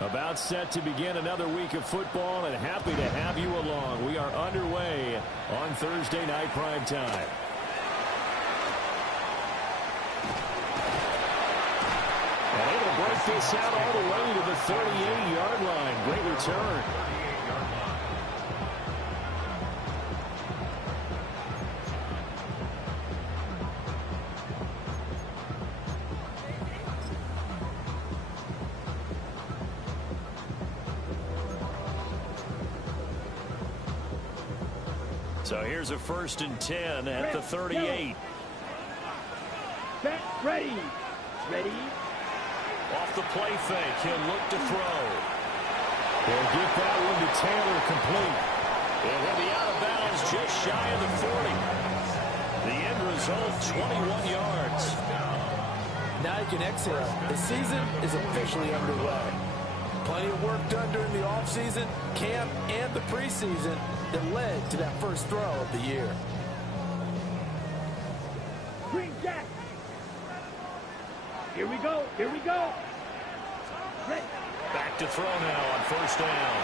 About set to begin another week of football, and happy to have you along. We are underway on Thursday night prime time. And able to break this out all the way to the 38-yard line. Great return. So here's a 1st and 10 at the 38. Set, ready. Ready. Off the play fake, he'll look to throw. He'll get that one to Taylor complete. It will be out of bounds just shy of the 40. The end result, 21 yards. Now you can exhale. The season is officially underway. Plenty of work done during the offseason, camp, and the preseason that led to that first throw of the year. Green Jack. Here we go. Here we go. Ready. Back to throw now on 1st down.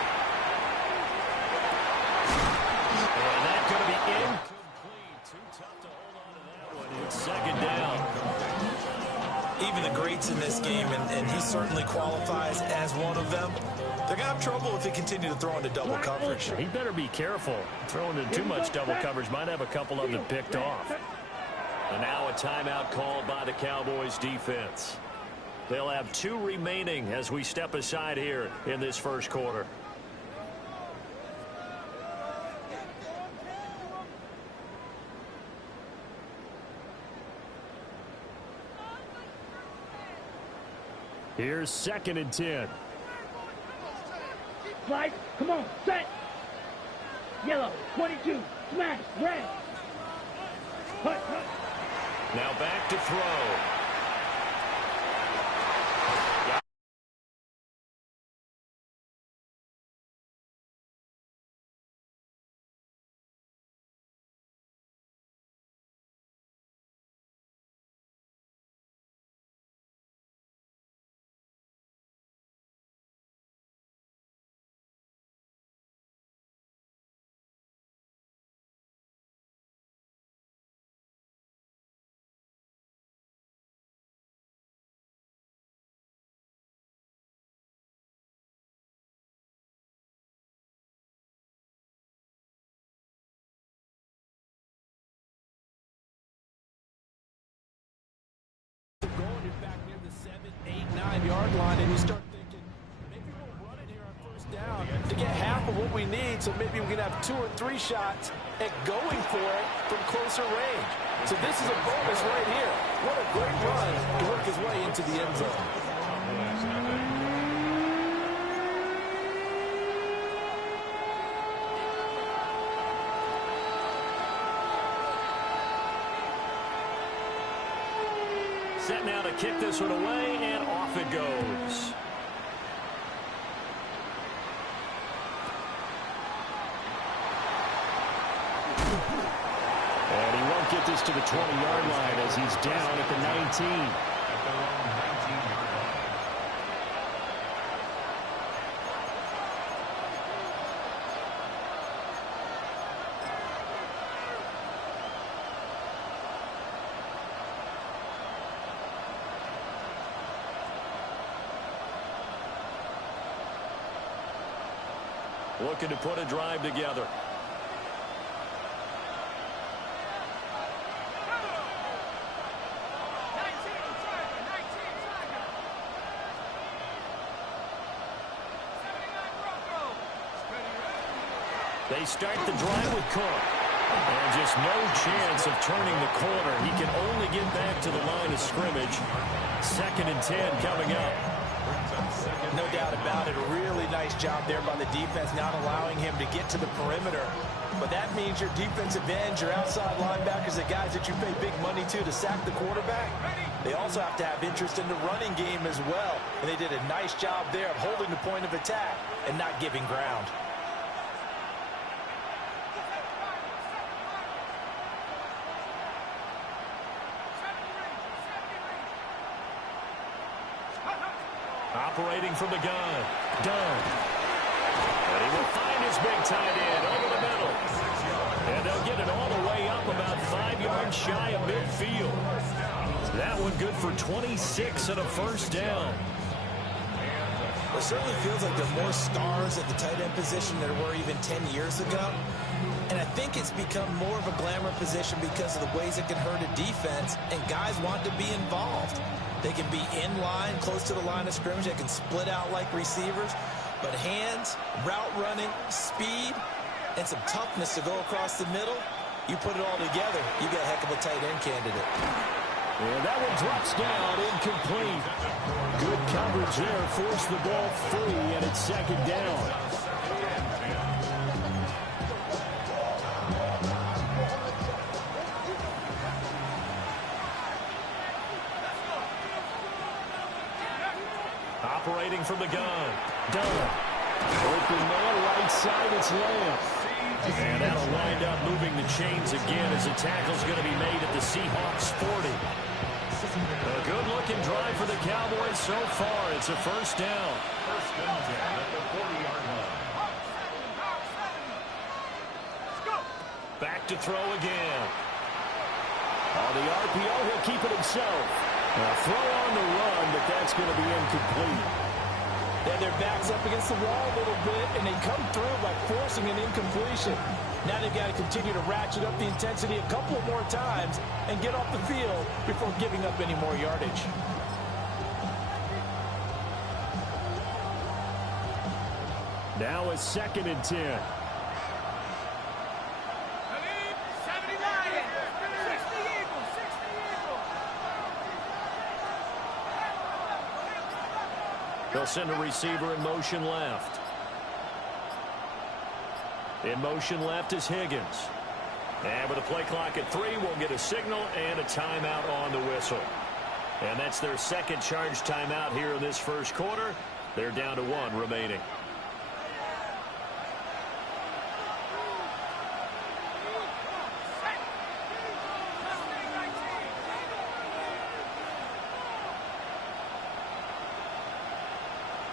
And that's going to be incomplete. Too tough to hold on to that one. It's 2nd down. Even the greats in this game, and he certainly qualifies as one of them, they're going to have trouble if they continue to throw into double coverage. He better be careful. Throwing into too much double coverage might have a couple of them picked off. And now a timeout called by the Cowboys defense. They'll have 2 remaining as we step aside here in this first quarter. Here's 2nd and 10. Slide. Come on. Set. Yellow. 22. Smash. Red. Hut. Now back to throw. Back near the 7, 8, 9-yard line, and you start thinking, maybe we'll run it here on 1st down to get half of what we need, so maybe we can have 2 or 3 shots at going for it from closer range. So this is a bonus right here. What a great run to work his way into the end zone. Set now to kick this one away, and off it goes. And he won't get this to the 20-yard line as he's down at the 19. Looking to put a drive together. They start the drive with Cook. And just no chance of turning the corner. He can only get back to the line of scrimmage. 2nd and 10 coming up. No doubt about it. A really nice job there by the defense, not allowing him to get to the perimeter. But that means your defensive ends, your outside linebackers, the guys that you pay big money to sack the quarterback, they also have to have interest in the running game as well. And they did a nice job there of holding the point of attack and not giving ground. Operating from the gun. Done. And he will find his big tight end over the middle. And they'll get it all the way up about 5 yards shy of midfield. That one good for 26 and a first down. It certainly feels like there are more stars at the tight end position than there were even 10 years ago. And I think it's become more of a glamour position because of the ways it can hurt a defense, and guys want to be involved. They can be in line, close to the line of scrimmage. They can split out like receivers. But hands, route running, speed, and some toughness to go across the middle, you put it all together, you got a heck of a tight end candidate. And that one drops down, incomplete. Good coverage there, forced the ball free, and it's second down. Operating from the gun. Done. Open man, right side, it's Lamb. And that'll wind up moving the chains again as the tackle's going to be made at the Seahawks 40. A good-looking drive for the Cowboys so far. It's a first down. First and 10 at the 40-yard line. Back to throw again. On the RPO, he'll keep it himself. A throw on the run, but that's going to be incomplete. Then their backs up against the wall a little bit, and they come through by forcing an incompletion. Now they've got to continue to ratchet up the intensity a couple of more times and get off the field before giving up any more yardage. Now a second and 10. They'll send a receiver in motion left. In motion left is Higgins. And with a play clock at 3, we'll get a signal and a timeout on the whistle. And that's their second charge timeout here in this first quarter. They're down to 1 remaining.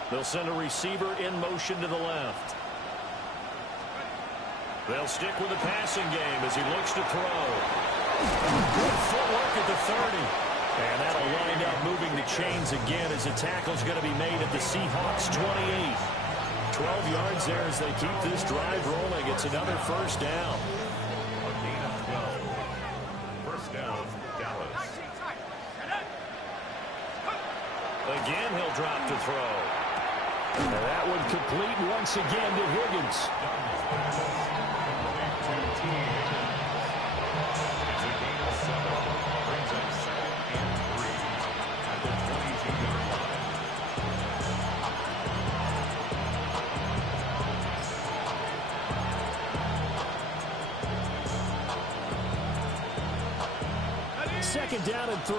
They'll send a receiver in motion to the left. They'll stick with the passing game as he looks to throw. Good footwork at the 30. And that'll wind up moving the chains again as the tackle's going to be made at the Seahawks 28. 12 yards there as they keep this drive rolling. It's another first down. A gain of 12. First down, Dallas. Again, he'll drop to throw. And that one complete once again to Higgins. Second down and 3.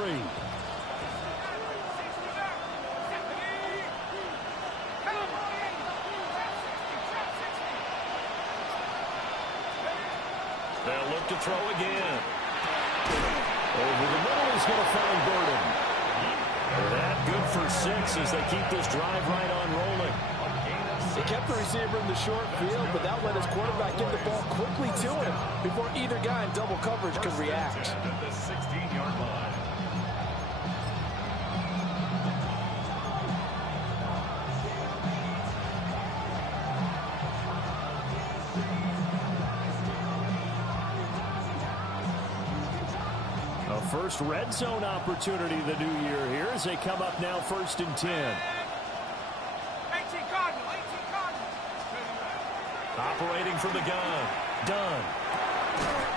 They'll look to throw again. Over the middle, he's going to find Burden. That good for 6 as they keep this drive right on rolling. They kept the receiver in the short field, but that let his quarterback get the ball quickly to him before either guy in double coverage could react. At the 16-yard line. A first red zone opportunity the new year here as they come up now first and 10. Operating from the gun. Done.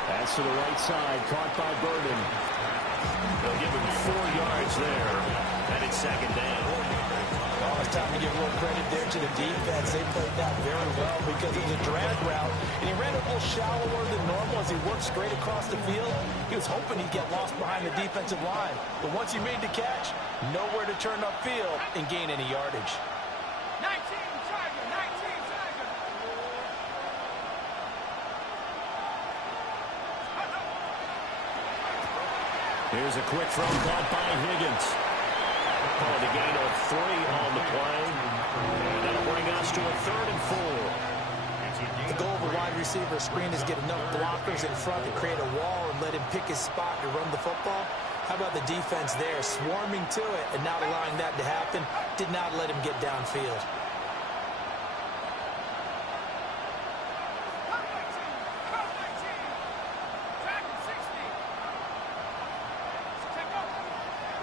Pass to the right side, caught by Burden. They'll give him 4 yards there, and it's second down. Well, it's time to give real credit there to the defense. They played that very well because it was a drag route, and he ran a little shallower than normal as he worked straight across the field. He was hoping he'd get lost behind the defensive line, but once he made the catch, nowhere to turn upfield and gain any yardage. 19 Tiger, 19 Tiger. Here's a quick throw caught by Higgins. Calling a gain of 3 on the play. And that'll bring us to a 3rd and 4. The goal of a wide receiver screen is get enough blockers in front to create a wall and let him pick his spot to run the football. How about the defense there, swarming to it and not allowing that to happen? Did not let him get downfield.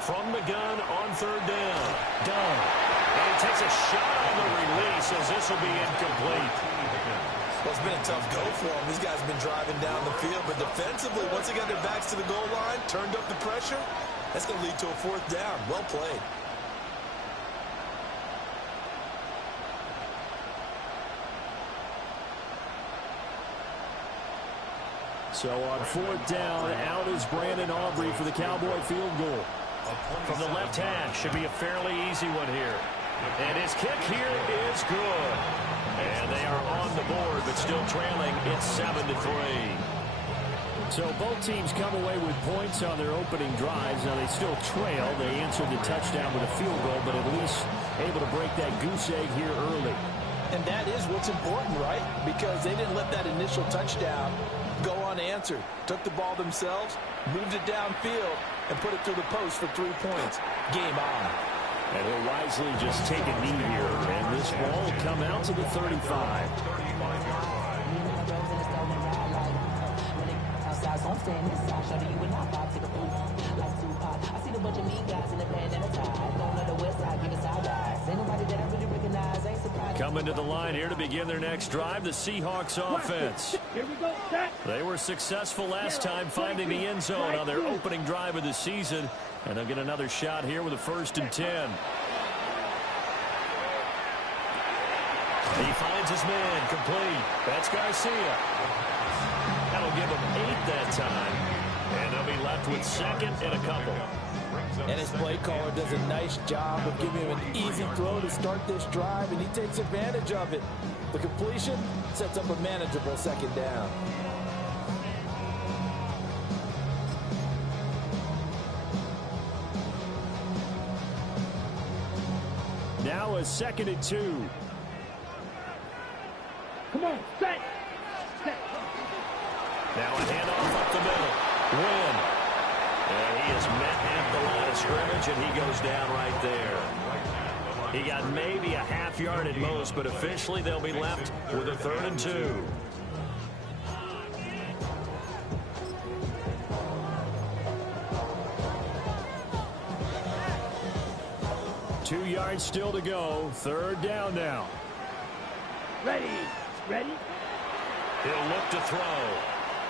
From the gun on 3rd down. Done. And he takes a shot on the release as this will be incomplete. Well, it's been a tough go for them. These guys have been driving down the field, but defensively, once they got their backs to the goal line, turned up the pressure, that's going to lead to a 4th down. Well played. So on 4th down, out is Brandon Aubrey for the Cowboy field goal. From the left hash, should be a fairly easy one here. And his kick here is good. And they are on the board, but still trailing. It's 7-3. So both teams come away with points on their opening drives. Now they still trail. They answered the touchdown with a field goal, but at least able to break that goose egg here early. And that is what's important, right? Because they didn't let that initial touchdown go unanswered. Took the ball themselves, moved it downfield, and put it through the post for 3 points. Game on. And he'll wisely just take a knee here, and this ball will come out to the 35. Coming to the line here to begin their next drive, the Seahawks offense. Here we go, set. They were successful last time finding the end zone on their opening drive of the season, and they'll get another shot here with a 1st and 10. He finds his man complete. That's Garcia. That'll give him 8 that time. And they'll be left with 2nd and a couple. And his play caller does a nice job of giving him an easy throw to start this drive, and he takes advantage of it. The completion sets up a manageable 2nd down. Now a 2nd and 2. Come on, set. Set. Now a handoff up the middle. Win. And he is met at the line of scrimmage, and he goes down right there. He got maybe a half yard at most, but officially they'll be left with a 3rd and 2. Two yards still to go. 3rd down now. Ready. Ready. He'll look to throw.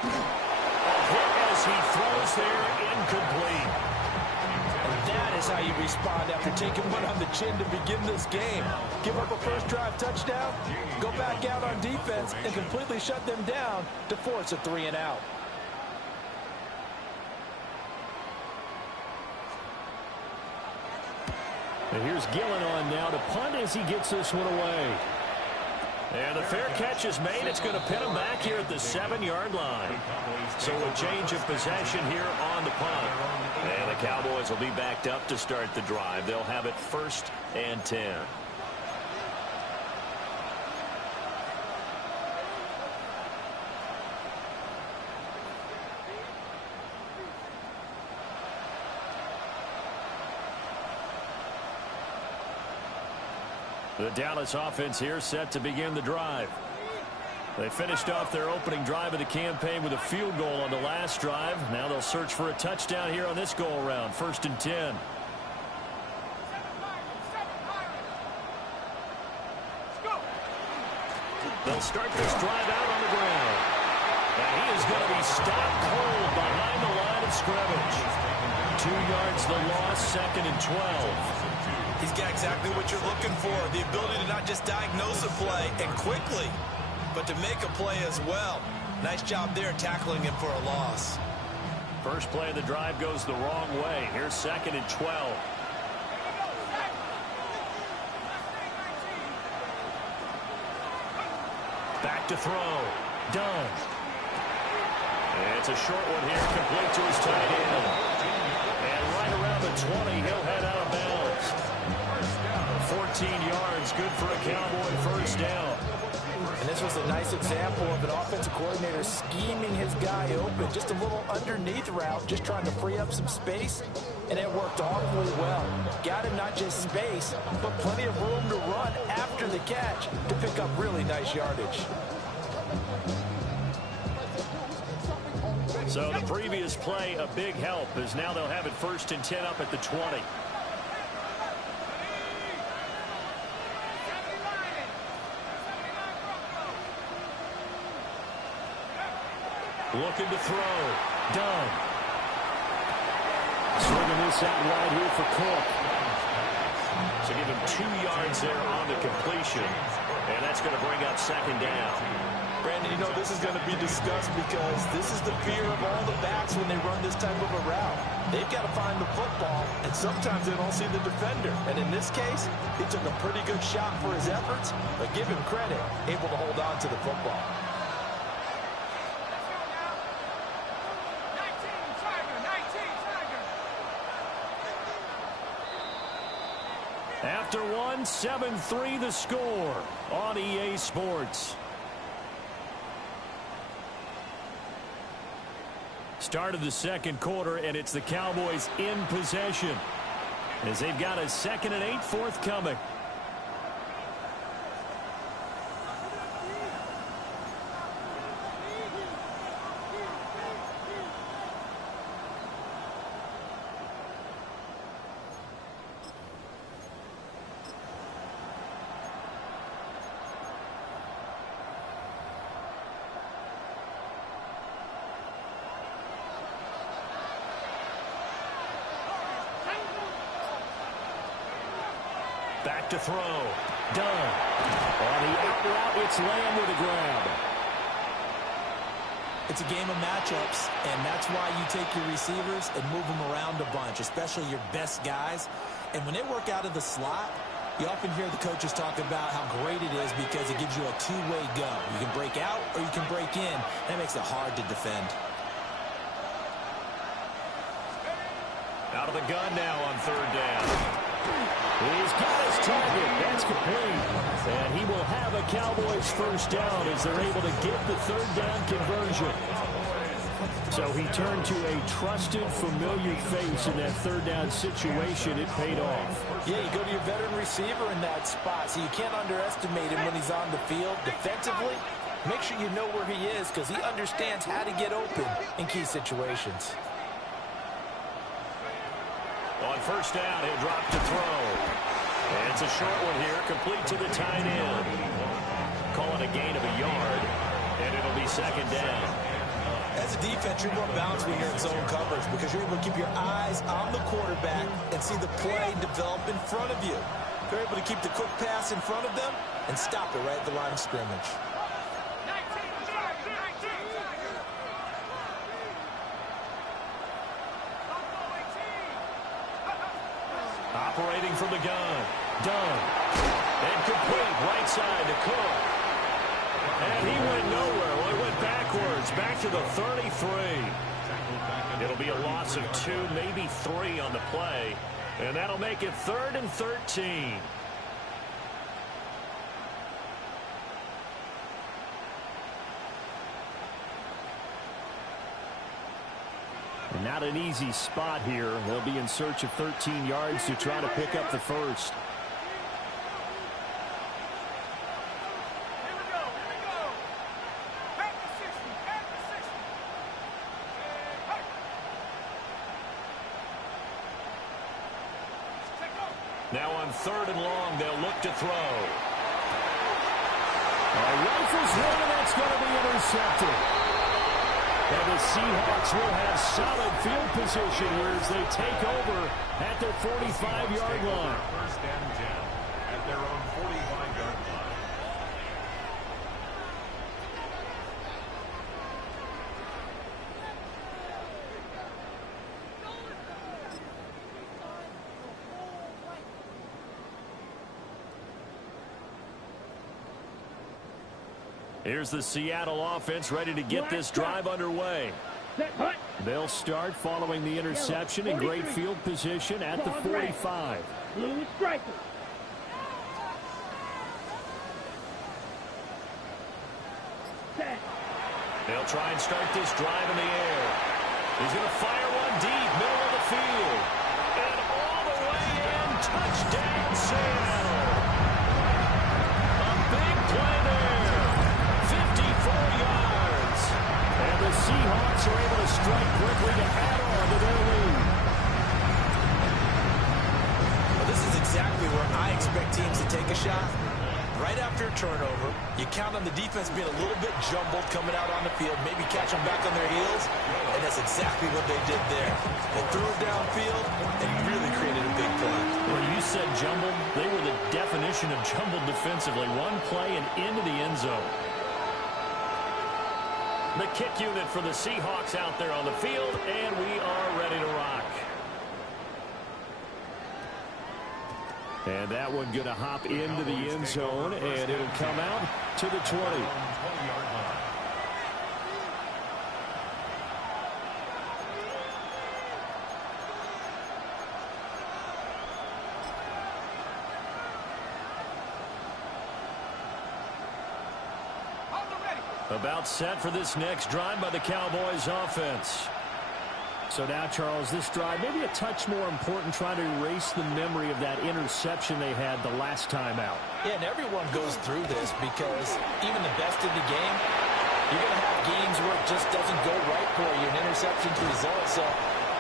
A hit as he throws there, incomplete. And that is how you respond after taking one on the chin to begin this game. Give up a first drive touchdown, go back out on defense, and completely shut them down to force a 3 and out. And here's Gillen on now to punt as he gets this one away. And the fair catch is made. It's going to pin him back here at the 7-yard line. So a change of possession here on the punt. And the Cowboys will be backed up to start the drive. They'll have it 1st and 10. The Dallas offense here set to begin the drive. They finished off their opening drive of the campaign with a field goal on the last drive. Now they'll search for a touchdown here on this go-around. 1st and 10. They'll start this drive out on the ground. And he is going to be stopped cold behind the line of scrimmage. 2 yards the loss, 2nd and 12. He's got exactly what you're looking for, the ability to not just diagnose a play and quickly, but to make a play as well. Nice job there tackling him for a loss. First play of the drive goes the wrong way. Here's 2nd and 12. Back to throw. Done. And it's a short one here, complete to his tight end. And right around the 20, he'll head out of bounds. 15 yards, good for a Cowboy first down. And this was a nice example of an offensive coordinator scheming his guy open. Just a little underneath route, just trying to free up some space. And it worked awfully well. Got him not just space, but plenty of room to run after the catch to pick up really nice yardage. So the previous play, a big help, as now they'll have it 1st and 10 up at the 20. Looking to throw. Done. Swinging this out wide here for Cook. So give him 2 yards there on the completion. And that's going to bring up 2nd down. Brandon, you know this is going to be discussed because this is the fear of all the backs when they run this type of a route. They've got to find the football, and sometimes they don't see the defender. And in this case, he took a pretty good shot for his efforts, but give him credit, able to hold on to the football. After one, 7-3 the score on EA Sports. Start of the 2nd quarter, and it's the Cowboys in possession as they've got a 2nd and 8 forthcoming. Back to throw. Done. On the out route, it's Lamb with a grab. It's a game of matchups, and that's why you take your receivers and move them around a bunch, especially your best guys. And when they work out of the slot, you often hear the coaches talk about how great it is because it gives you a two-way go. You can break out or you can break in. That makes it hard to defend. Out of the gun now on 3rd down. He's got his target. That's complete. And he will have a Cowboys first down as they're able to get the 3rd down conversion. So he turned to a trusted, familiar face in that 3rd down situation. It paid off. Yeah, you go to your veteran receiver in that spot, so you can't underestimate him when he's on the field. Defensively, make sure you know where he is because he understands how to get open in key situations. On 1st down, he'll drop to throw. And it's a short one here, complete to the tight end. Call it a gain of a yard, and it'll be 2nd down. As a defense, you're more balanced when you're in zone coverage because you're able to keep your eyes on the quarterback and see the play develop in front of you. You're able to keep the quick pass in front of them and stop it right at the line of scrimmage. Operating from the gun. Done. And complete right side to Cook. And he went nowhere. Well, he went backwards. Back to the 33. It'll be a loss of 2, maybe 3 on the play. And that'll make it 3rd and 13. Not an easy spot here. They'll be in search of 13 yards to try to pick up the first. Now on 3rd and long, they'll look to throw. Rifles one, and that's going to be intercepted. And the Seahawks will have solid field position here as they take over at their 45-yard line. 1st and 10 at their own 45-yard line. Here's the Seattle offense ready to get this drive underway. They'll start following the interception in great field position at the 45. Blue striker. They'll try and start this drive in the air. He's going to fire one deep, middle of the field. And all the way in, touchdown Seattle. A big play there. 54 yards. And the Seahawks are able to strike quickly to add on to their lead. Well, this is exactly where I expect teams to take a shot. Right after a turnover, you count on the defense being a little bit jumbled coming out on the field, maybe catch them back on their heels, and that's exactly what they did there. They threw it downfield and really created a big play. When you said jumbled, they were the definition of jumbled defensively. One play and into the end zone. The kick unit for the Seahawks out there on the field, and we are ready to rock. And that one going to hop into the end zone, and it'll come out to the 20. About set for this next drive by the Cowboys offense. So now, Charles, this drive maybe a touch more important, trying to erase the memory of that interception they had the last time out. Yeah, and everyone goes through this because even the best in the game, you're going to have games where it just doesn't go right for you, and interceptions result. So,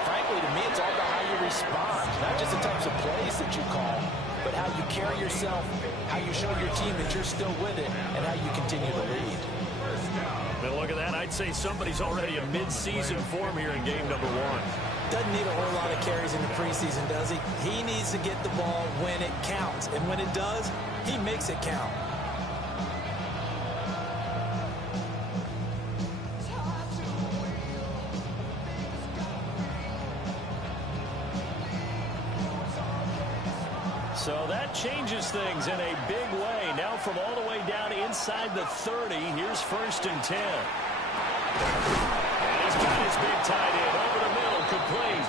frankly, to me, it's all about how you respond, not just the types of plays that you call, but how you carry yourself, how you show your team that you're still with it, and how you continue to lead. But look at that. I'd say somebody's already in mid-season form here in game number 1. Doesn't need a whole lot of carries in the preseason, does he? He needs to get the ball when it counts. And when it does, he makes it count. So that changes things in a big way. Now from all the way down inside the 30, here's 1st and 10. And he's got his big tight end over the middle, complete.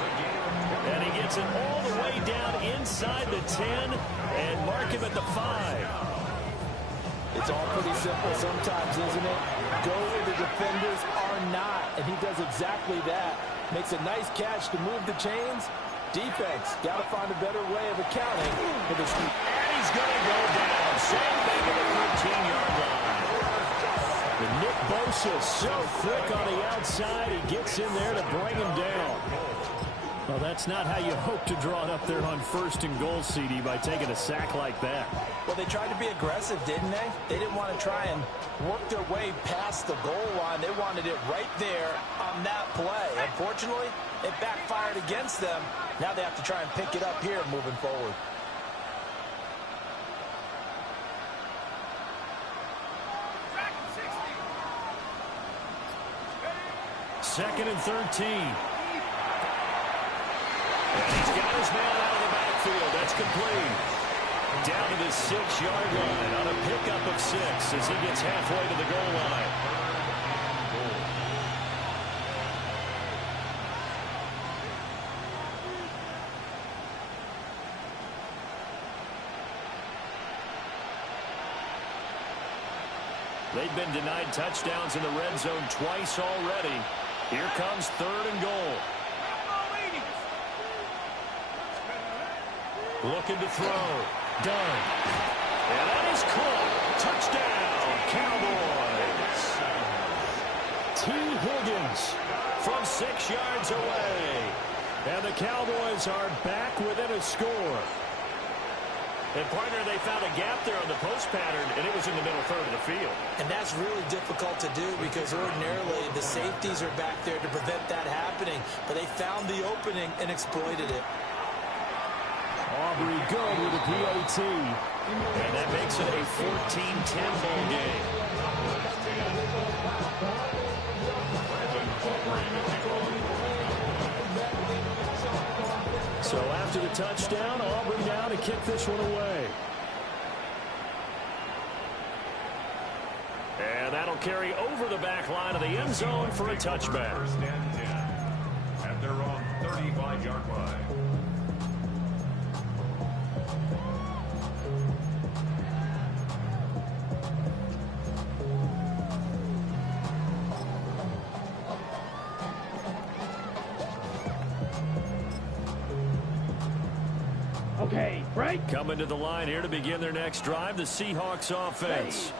And he gets it all the way down inside the 10 and mark him at the 5. It's all pretty simple sometimes, isn't it? Go where the defenders are not, and he does exactly that. Makes a nice catch to move the chains. Defense, got to find a better way of accounting for this. And he's going to go down. Same thing at the 13-yard line. And Nick Bosa so quick on the outside. He gets in there to bring him down. Well, that's not how you hope to draw it up there on 1st and goal, CD, by taking a sack like that. Well, they tried to be aggressive, didn't they? They didn't want to try and work their way past the goal line. They wanted it right there on that play. Unfortunately, it backfired against them. Now they have to try and pick it up here moving forward. Second and 13. And he's got his man out of the backfield. That's complete. Down to the 6-yard line on a pickup of 6 as he gets halfway to the goal line. They've been denied touchdowns in the red zone twice already. Here comes 3rd and goal. Looking to throw. Done. And that is caught. Touchdown, Cowboys. T. Higgins from 6 yards away. And the Cowboys are back within a score. And, partner, they found a gap there on the post pattern, and it was in the middle third of the field. And that's really difficult to do because ordinarily the safeties are back there to prevent that happening. But they found the opening and exploited it. Aubrey good with a PAT. And that makes it a 14-10 ball game. So after the touchdown, Aubrey now to kick this one away. And that'll carry over the back line of the end zone for a touchback. 1st and 10 at their own 35-yard line. Strike. Coming to the line here to begin their next drive, the Seahawks offense.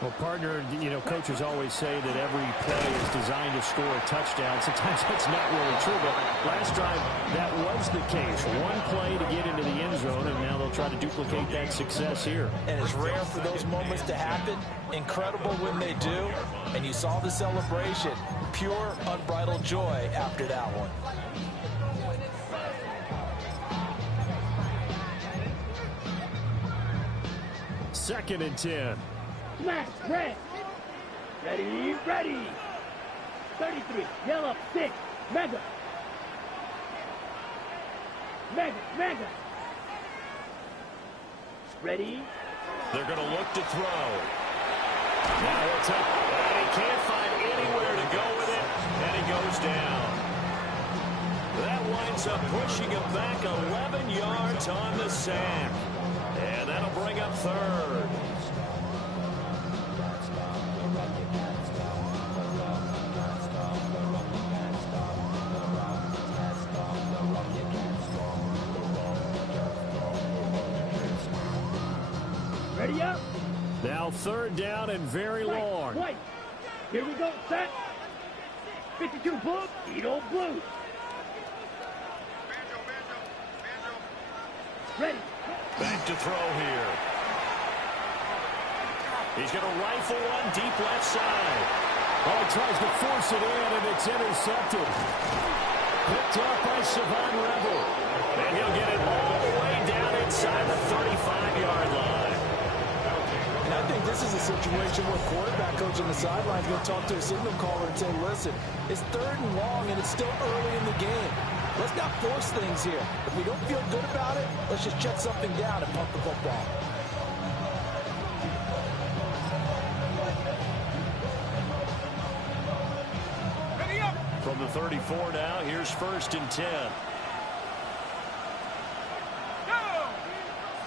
Well, partner, you know, coaches always say that every play is designed to score a touchdown. Sometimes that's not really true, but last drive, that was the case. One play to get into the end zone, and now they'll try to duplicate that success here. And it's rare for those moments to happen. Incredible when they do. And you saw the celebration. Pure, unbridled joy after that one. Second and 10. Smash. Red. Ready. Ready. 33. Yellow. 6. Mega. Mega. Ready. They're going to look to throw. Now it's up, and he can't find anywhere to go with it, and he goes down. That winds up pushing him back 11 yards on the sack. And that'll bring up third. Ready up. Now third down and very long. White. Here we go. Set. 52 blue. Eat old blue. Ready. Back to throw here. He's going to rifle one deep left side. Oh, he tries to force it in, and it's intercepted. Picked up by Savon Rebel. And he'll get it all the way down inside the 35-yard line. And I think this is a situation where quarterback coach on the sideline is going to talk to a signal caller and say, listen, it's third and long, and it's still early in the game. Let's not force things here. If we don't feel good about it, let's just shut something down and pump the football. Ready up. From the 34 now, here's first and 10.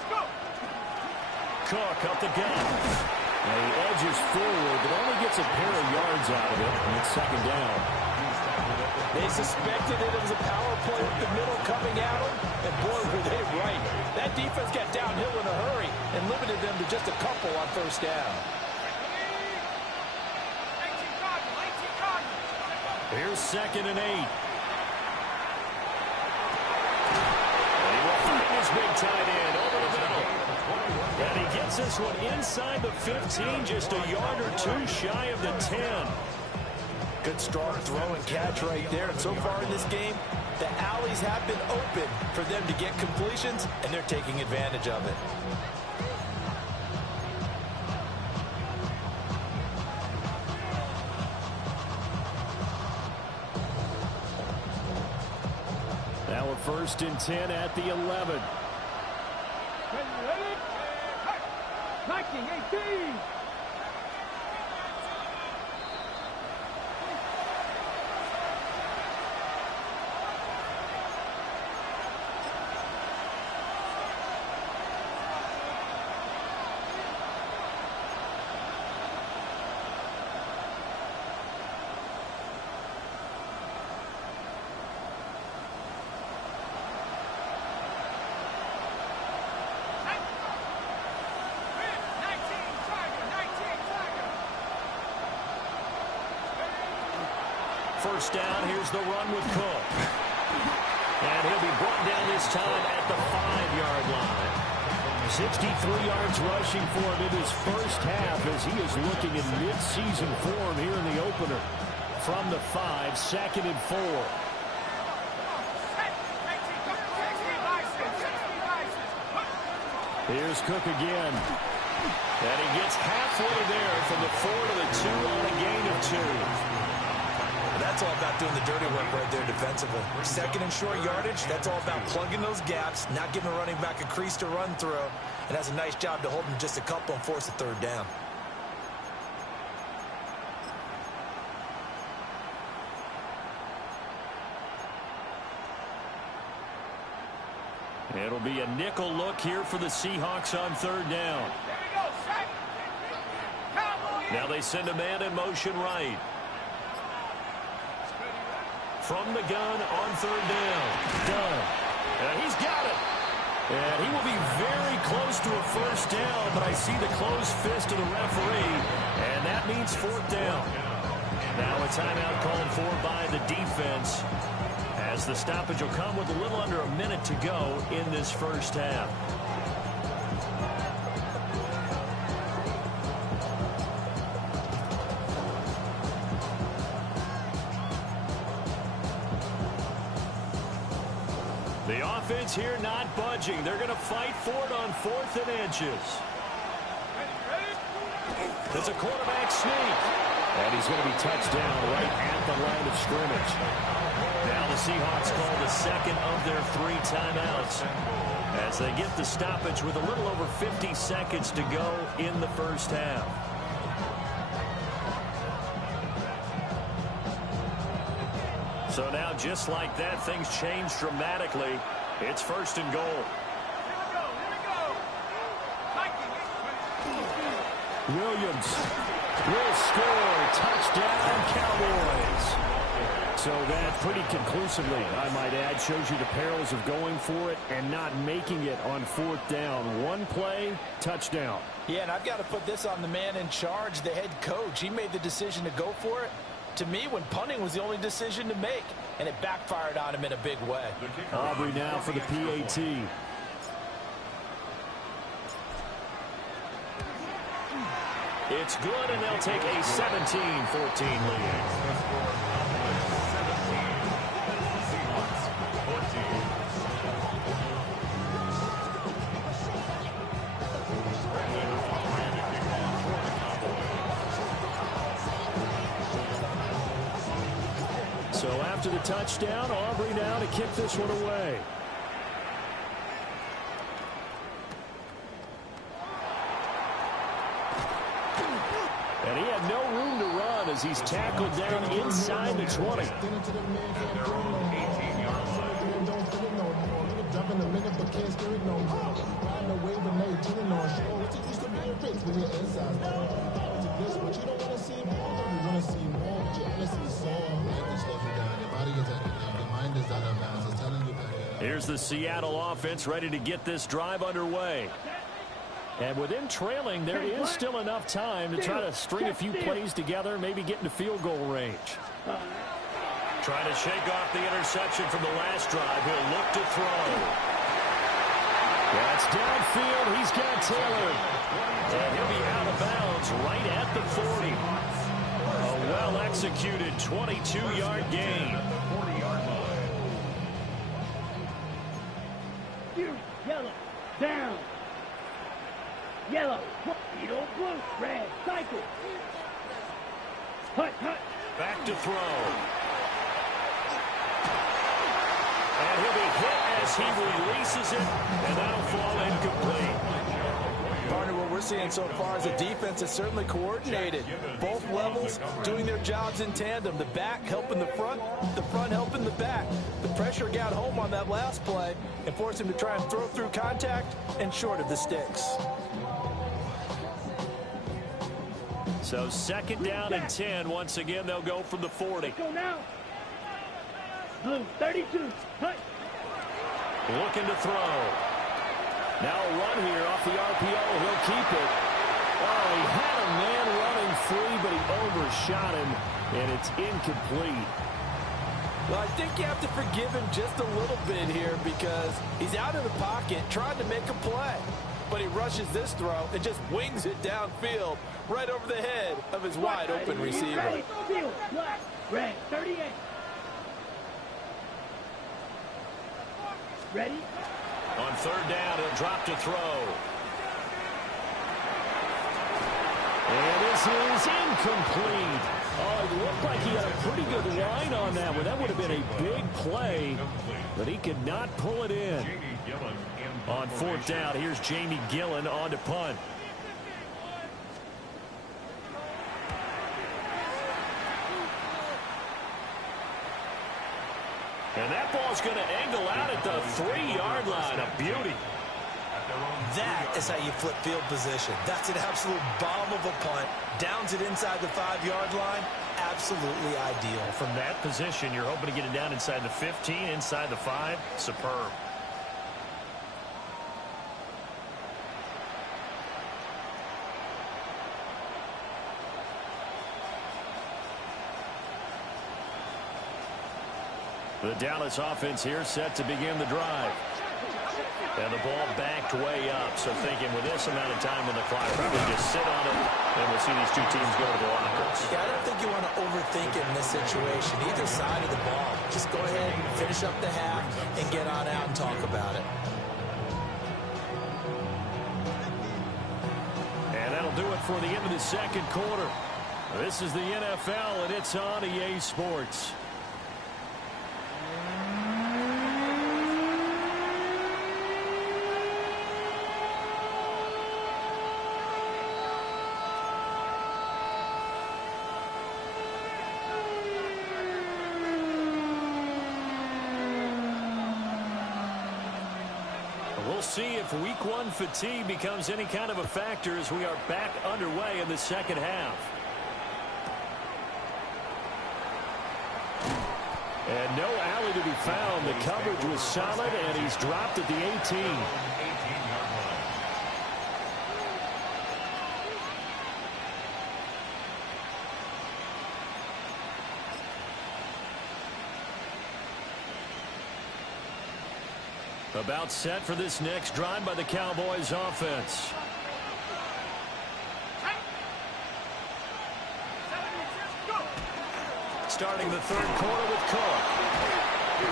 Go. Cook up the gun. Now he edges forward, but only gets a pair of yards out of it, and it's second down. They suspected it was a power play with the middle coming at them, and boy, were they right. That defense got downhill in a hurry and limited them to just a couple on first down. 18 Cardinals. Here's second and 8. And he will find his big tight end over the middle. And he gets this one inside the 15, just a yard or two shy of the 10. Good strong throw and catch right there. And so far in this game, the alleys have been open for them to get completions, and they're taking advantage of it. Now a first and 10 at the 11. Ready. 1918. First down, here's the run with Cook. And he'll be brought down this time at the 5-yard line. 63 yards rushing for him in his first half as he is looking in mid-season form here in the opener. From the 5, second and 4. Here's Cook again. And he gets halfway there from the 4 to the 2 on a gain of 2. That's all about doing the dirty work right there defensively. Second and short yardage, that's all about plugging those gaps, not giving a running back a crease to run through, and that's a nice job to hold them just a couple and force a third down. It'll be a nickel look here for the Seahawks on third down. Now they send a man in motion right. From the gun on third down. Done. And he's got it. And he will be very close to a first down, but I see the closed fist of the referee, and that means fourth down. Now a timeout called for by the defense, as the stoppage will come with a little under a minute to go in this first half. The offense here not budging. They're going to fight for it on 4th and inches. There's a quarterback sneak. And he's going to be touched down right at the line of scrimmage. Now the Seahawks call the second of their 3 timeouts as they get the stoppage with a little over 50 seconds to go in the first half. So now, just like that, things change dramatically. It's 1st and goal. Williams will score. Touchdown, Cowboys. So that pretty conclusively, I might add, shows you the perils of going for it and not making it on 4th down. One play, touchdown. Yeah, and I've got to put this on the man in charge, the head coach. He made the decision to go for it. To me, when punting was the only decision to make, and it backfired on him in a big way. Aubrey now for the PAT. It's good, and they'll take a 17-14 lead. So after the touchdown, Aubrey now to kick this one away. And he had no room to run as he's tackled down inside the 20. Here's the Seattle offense ready to get this drive underway. And with him trailing, there is still enough time to try to string a few plays together, maybe get into field goal range. Trying to shake off the interception from the last drive. He'll look to throw. That's downfield. He's got Taylor. And he'll be out of bounds right at the 40. A well-executed 22-yard gain. Yellow, down. Yellow, yellow, blue, red, cycle. Hut, hut. Back to throw. And he'll be hit as he releases it, and that'll fall incomplete. Partner, what we're seeing so far is the defense is certainly coordinated. Both levels doing their jobs in tandem. The back helping the front helping the back. The pressure got home on that last play and forced him to try and throw through contact and short of the sticks. So 2nd down and 10. Once again, they'll go from the 40. Go now. Blue, 32. Hut. Looking to throw. Now a run here off the RPO. He'll keep it. Oh, he had a man running free, but he overshot him, and it's incomplete. Well, I think you have to forgive him just a little bit here because he's out of the pocket trying to make a play. But he rushes this throw and just wings it downfield right over the head of his wide-open receiver. Ready, field, black, red, 38. Ready? On 3rd down, he'll drop to throw. And this is incomplete. Oh, it looked like he had a pretty good line on that one. That would have been a big play, but he could not pull it in. On 4th down, here's Jamie Gillen on to punt. And that ball's going to angle out at the 3-yard line. A beauty. That is how you flip field position. That's an absolute bomb of a punt. Downs it inside the 5-yard line. Absolutely ideal. From that position, you're hoping to get it down inside the 15, inside the 5. Superb. The Dallas offense here set to begin the drive. And the ball backed way up. So thinking with this amount of time on the clock, probably just sit on it, and we'll see these two teams go to the lockers. Yeah, I don't think you want to overthink it in this situation. Either side of the ball. Just go ahead and finish up the half and get on out and talk about it. And that'll do it for the end of the second quarter. This is the NFL, and it's on EA Sports. We'll see if week one fatigue becomes any kind of a factor as we are back underway in the second half. And no alley to be found. The coverage was solid, and he's dropped at the 18. About set for this next drive by the Cowboys offense. Starting the third quarter with Cook.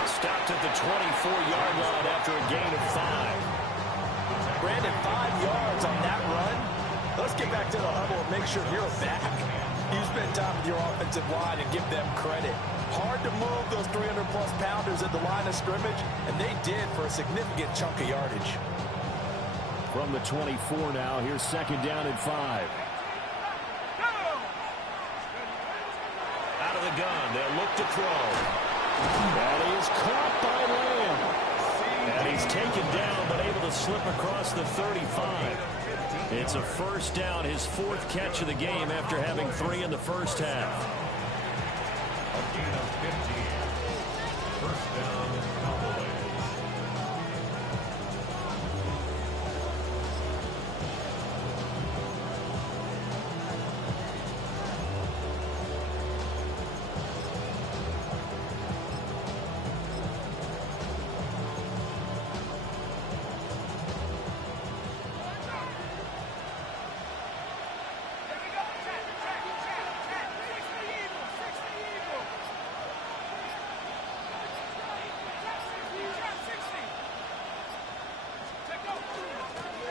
Stopped at the 24-yard line after a gain of 5. Brandon, 5 yards on that run. Let's get back to the huddle and make sure you're back. You spend time with your offensive line and give them credit. Hard to move those 300-plus pounders at the line of scrimmage, and they did for a significant chunk of yardage. From the 24 now, here's second down and 5. Out of the gun, they'll look to throw. That is caught by Lamb. And he's taken down, but able to slip across the 35. It's a first down, his 4th catch of the game after having 3 in the first half. A gain of 15. First down, Cowboys.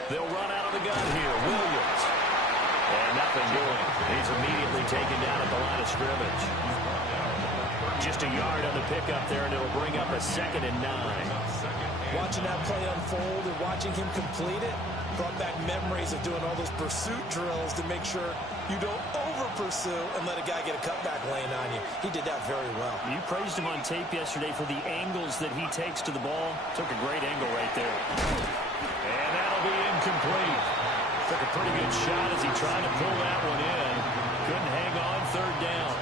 They'll run out of the gun here. Williams. And nothing doing. He's immediately taken down at the line of scrimmage. Just a yard on the pickup there, and it'll bring up a 2nd and 9. Watching that play unfold and watching him complete it brought back memories of doing all those pursuit drills to make sure you don't over-pursue and let a guy get a cutback lane on you. He did that very well. You praised him on tape yesterday for the angles that he takes to the ball. Took a great angle right there. And that'll be incomplete. Took a pretty good shot as he tried to pull that one in. Couldn't hang on, 3rd down.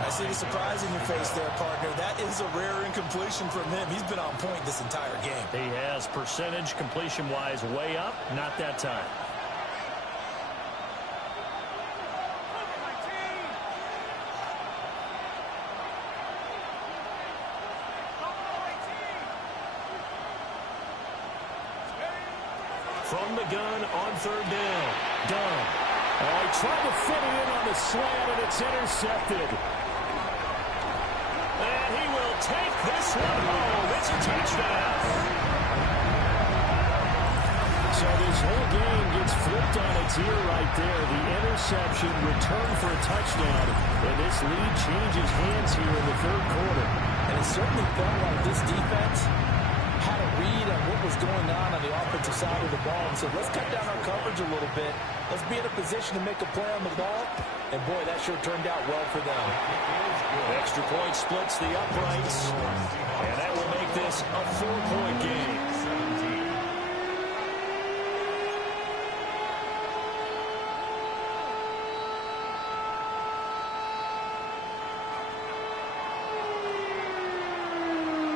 I see the surprise in your face there, partner. That is a rare incompletion from him. He's been on point this entire game. He has percentage completion-wise way up. Not that time. From the gun on 3rd down. Dunn. Oh, he tried to fit it in on the slant, and it's intercepted. And he will take this one home. It's a touchdown. So this whole game gets flipped on its ear right there. The interception, return for a touchdown, and this lead changes hands here in the 3rd quarter. And it certainly felt like this defense had a read on what was going on the offensive side of the ball and said, let's cut down our coverage a little bit. Let's be in a position to make a play on the ball. And, boy, that sure turned out well for them. Extra point splits the uprights, and that will make this a 4-point game.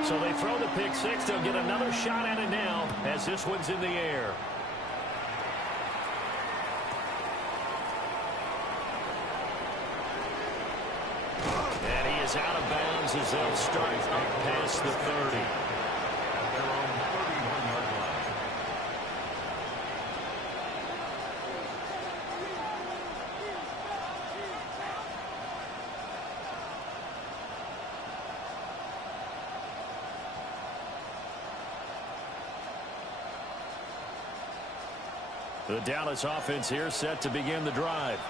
So they throw the pick 6. They'll get another shot at it now as this one's in the air. And he is out of bounds as they'll start up past the 30. At their own 31-yard line. The Dallas offense here set to begin the drive.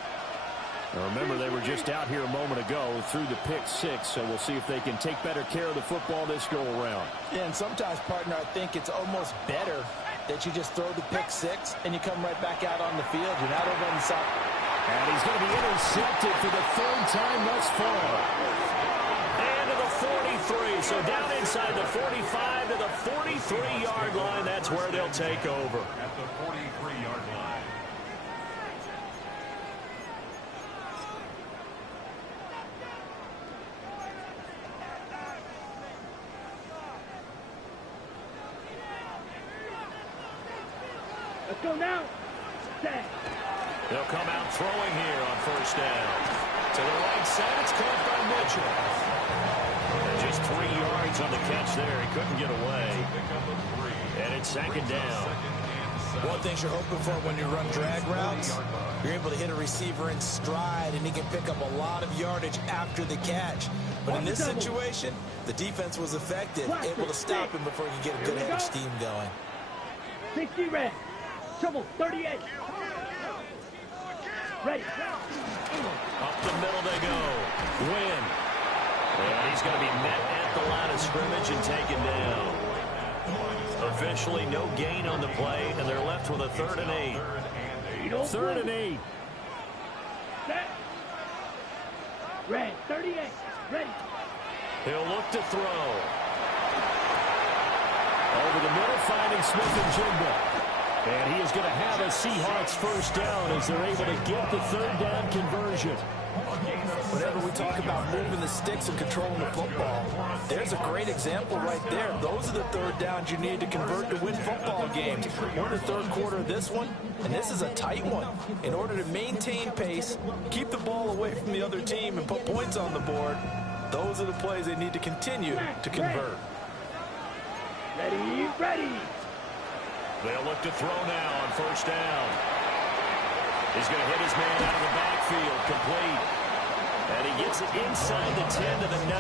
Now remember, they were just out here a moment ago through the pick 6, so we'll see if they can take better care of the football this go-around. Yeah, and sometimes, partner, I think it's almost better that you just throw the pick 6 and you come right back out on the field. You're not over on the side. And he's going to be intercepted for the 3rd time thus far. And to the 43, so down inside the 45 to the 43-yard line. That's where they'll take over. At the 43-yard line. Let's go now. Set. They'll come out throwing here on 1st down. To the right side, it's caught by Mitchell. And just 3 yards on the catch there. He couldn't get away. And it's 2nd down. One thing you're hoping for when you run drag routes, you're able to hit a receiver in stride, and he can pick up a lot of yardage after the catch. But in this situation, the defense was effective, able to stop him before he could get a good head of steam going. 60 red. Trouble 38. Ready. Up the middle they go. Win. And he's going to be met at the line of scrimmage and taken down. Officially no gain on the play, and they're left with a 3rd and 8. 3rd and 8. Set. Red 38. Ready. He'll look to throw. Over the middle, finding Smith and Jigba. And he is going to have a Seahawks 1st down as they're able to get the 3rd down conversion. Whenever we talk about moving the sticks and controlling the football, there's a great example right there. Those are the 3rd downs you need to convert to win football games. We're in the 3rd quarter of this one, and this is a tight one. In order to maintain pace, keep the ball away from the other team, and put points on the board, those are the plays they need to continue to convert. Ready. Ready. They'll look to throw now on 1st down. He's going to hit his man out of the backfield, complete. And he gets it inside the 10 to the 9.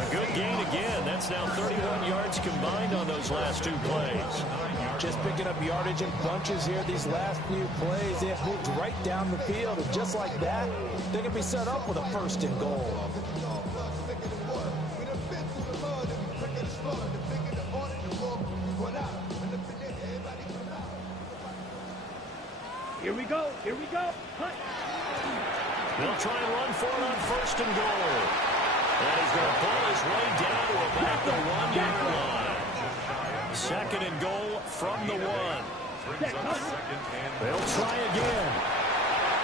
A good gain again. That's now 31 yards combined on those last 2 plays. Just picking up yardage in bunches here these last few plays. They have moved right down the field, and just like that, they can be set up with a 1st and goal. Here we go. Here we go. Hunt. They'll try and run for it on 1st and goal. And he's going to pull his way down to about the 1-yard line. 2nd and goal from the 1. They'll try again.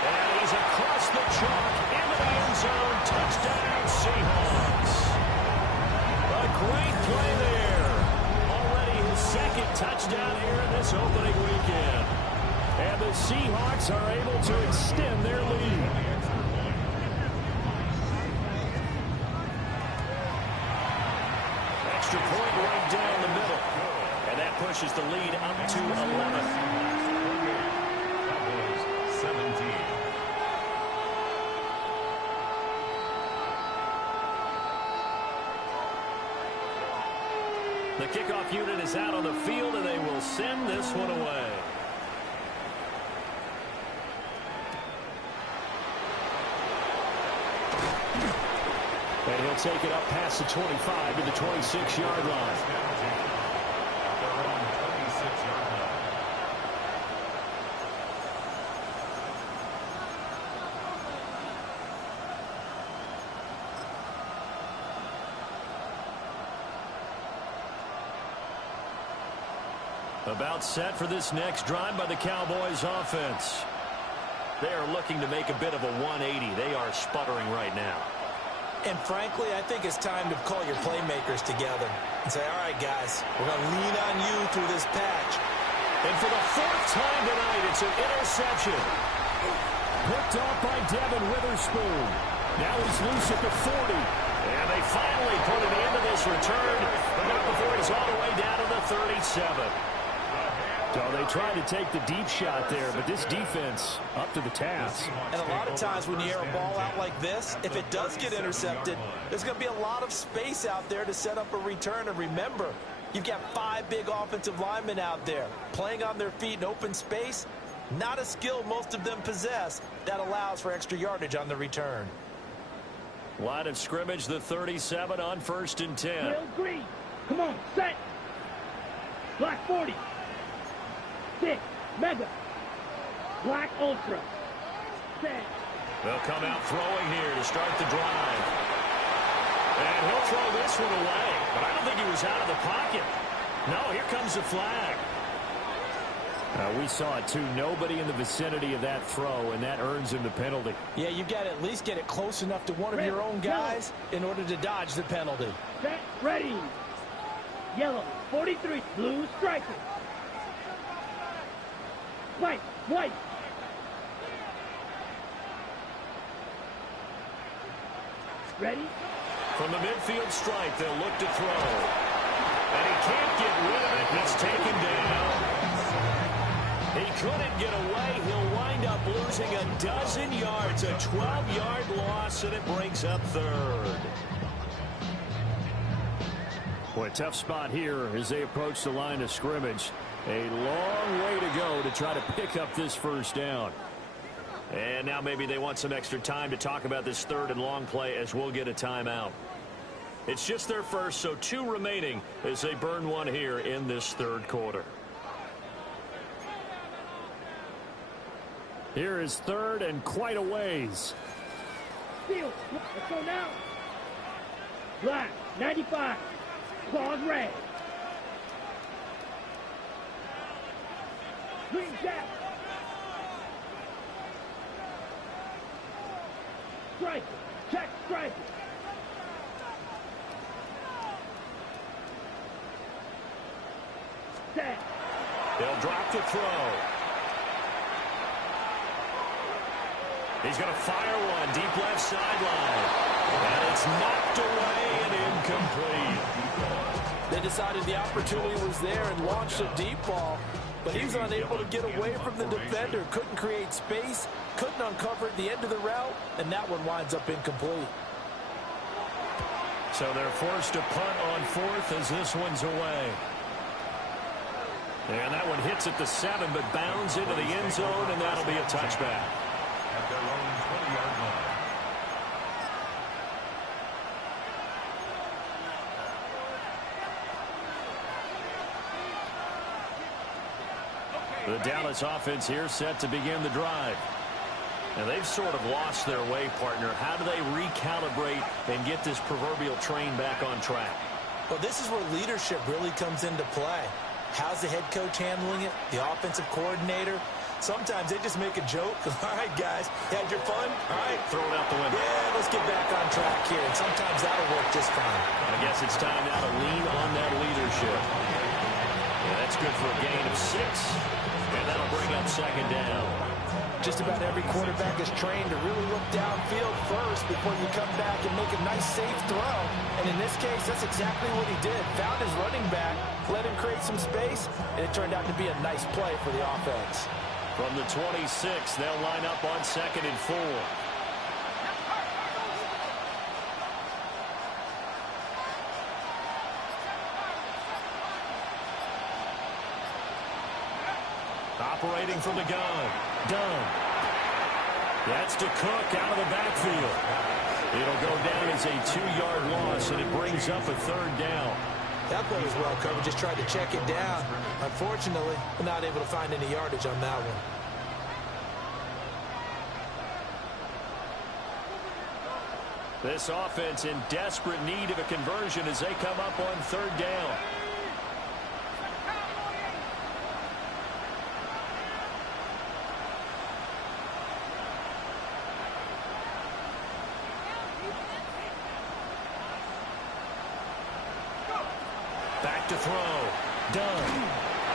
And he's across the chalk into the end zone. Touchdown, Seahawks. A great play there. Already his 2nd touchdown here in this opening weekend. And the Seahawks are able to extend their lead. Extra point right down the middle. And that pushes the lead up to 11. 17. The kickoff unit is out on the field, and they will send this one away. And he'll take it up past the 25 to the 26-yard line. Their own 26-yard line. About set for this next drive by the Cowboys offense. They are looking to make a bit of a 180. They are sputtering right now. And frankly, I think it's time to call your playmakers together and say, all right, guys, we're going to lean on you through this patch. And for the 4th time tonight, it's an interception. Picked off by Devin Witherspoon. Now he's loose at the 40. And they finally put an end to this return, but not before he's all the way down to the 37. So they tried to take the deep shot there, but this defense up to the task. And a lot of times when you air a ball out like this, if it does get intercepted, there's going to be a lot of space out there to set up a return. And remember, you've got 5 big offensive linemen out there playing on their feet in open space. Not a skill most of them possess that allows for extra yardage on the return. Line of scrimmage, the 37 on 1st and 10. Real green. Come on, set. Black 40. 6, mega. Black ultra. Set. They'll come out throwing here to start the drive. And he'll throw this one away. But I don't think he was out of the pocket. No, here comes the flag. We saw it, too. Nobody in the vicinity of that throw, and that earns him the penalty. Yeah, you've got to at least get it close enough to one of your own guys in order to dodge the penalty. Set, ready. Yellow, 43, blue striker. White, white. Ready? From the midfield stripe, they'll look to throw. And he can't get rid of it. It's taken down. He couldn't get away. He'll wind up losing a dozen yards. A 12-yard loss, and it brings up 3rd. Boy, tough spot here as they approach the line of scrimmage. A long way to go to try to pick up this 1st down. And now maybe they want some extra time to talk about this 3rd and long play as we'll get a timeout. It's just their first, so 2 remaining as they burn one here in this 3rd quarter. Here is 3rd and quite a ways. Field, let's go now. Black, 95. Claws red. Green jack. Striker, check striker. Set. They'll drop the throw. He's going to fire one deep left sideline. And it's knocked away and incomplete. They decided the opportunity was there and launched a deep ball, but he was unable to get away from the defender. Couldn't create space, couldn't uncover at the end of the route, and that one winds up incomplete. So they're forced to punt on 4th as this one's away. And that one hits at the 7, but bounds into the end zone, and that'll be a touchback. At their own 20-yard line. The Dallas offense here set to begin the drive. And they've sort of lost their way, partner. How do they recalibrate and get this proverbial train back on track? Well, this is where leadership really comes into play. How's the head coach handling it? The offensive coordinator? Sometimes they just make a joke. All right, guys, you had your fun? All right. Throw it out the window. Yeah, let's get back on track here. And sometimes that'll work just fine. I guess it's time now to lean on that leadership. Yeah, that's good for a gain of 6. And that'll bring up 2nd down. Just about every quarterback is trained to really look downfield first before you come back and make a nice, safe throw. And in this case, that's exactly what he did. Found his running back, let him create some space, and it turned out to be a nice play for the offense. From the 26, they'll line up on 2nd and 4. Operating from the gun. Done. That's to Cook out of the backfield. It'll go down as a 2-yard loss, and it brings up a 3rd down. That play was well covered. Just tried to check it down. Unfortunately, we're not able to find any yardage on that one. This offense in desperate need of a conversion as they come up on 3rd down. Back to throw. Done.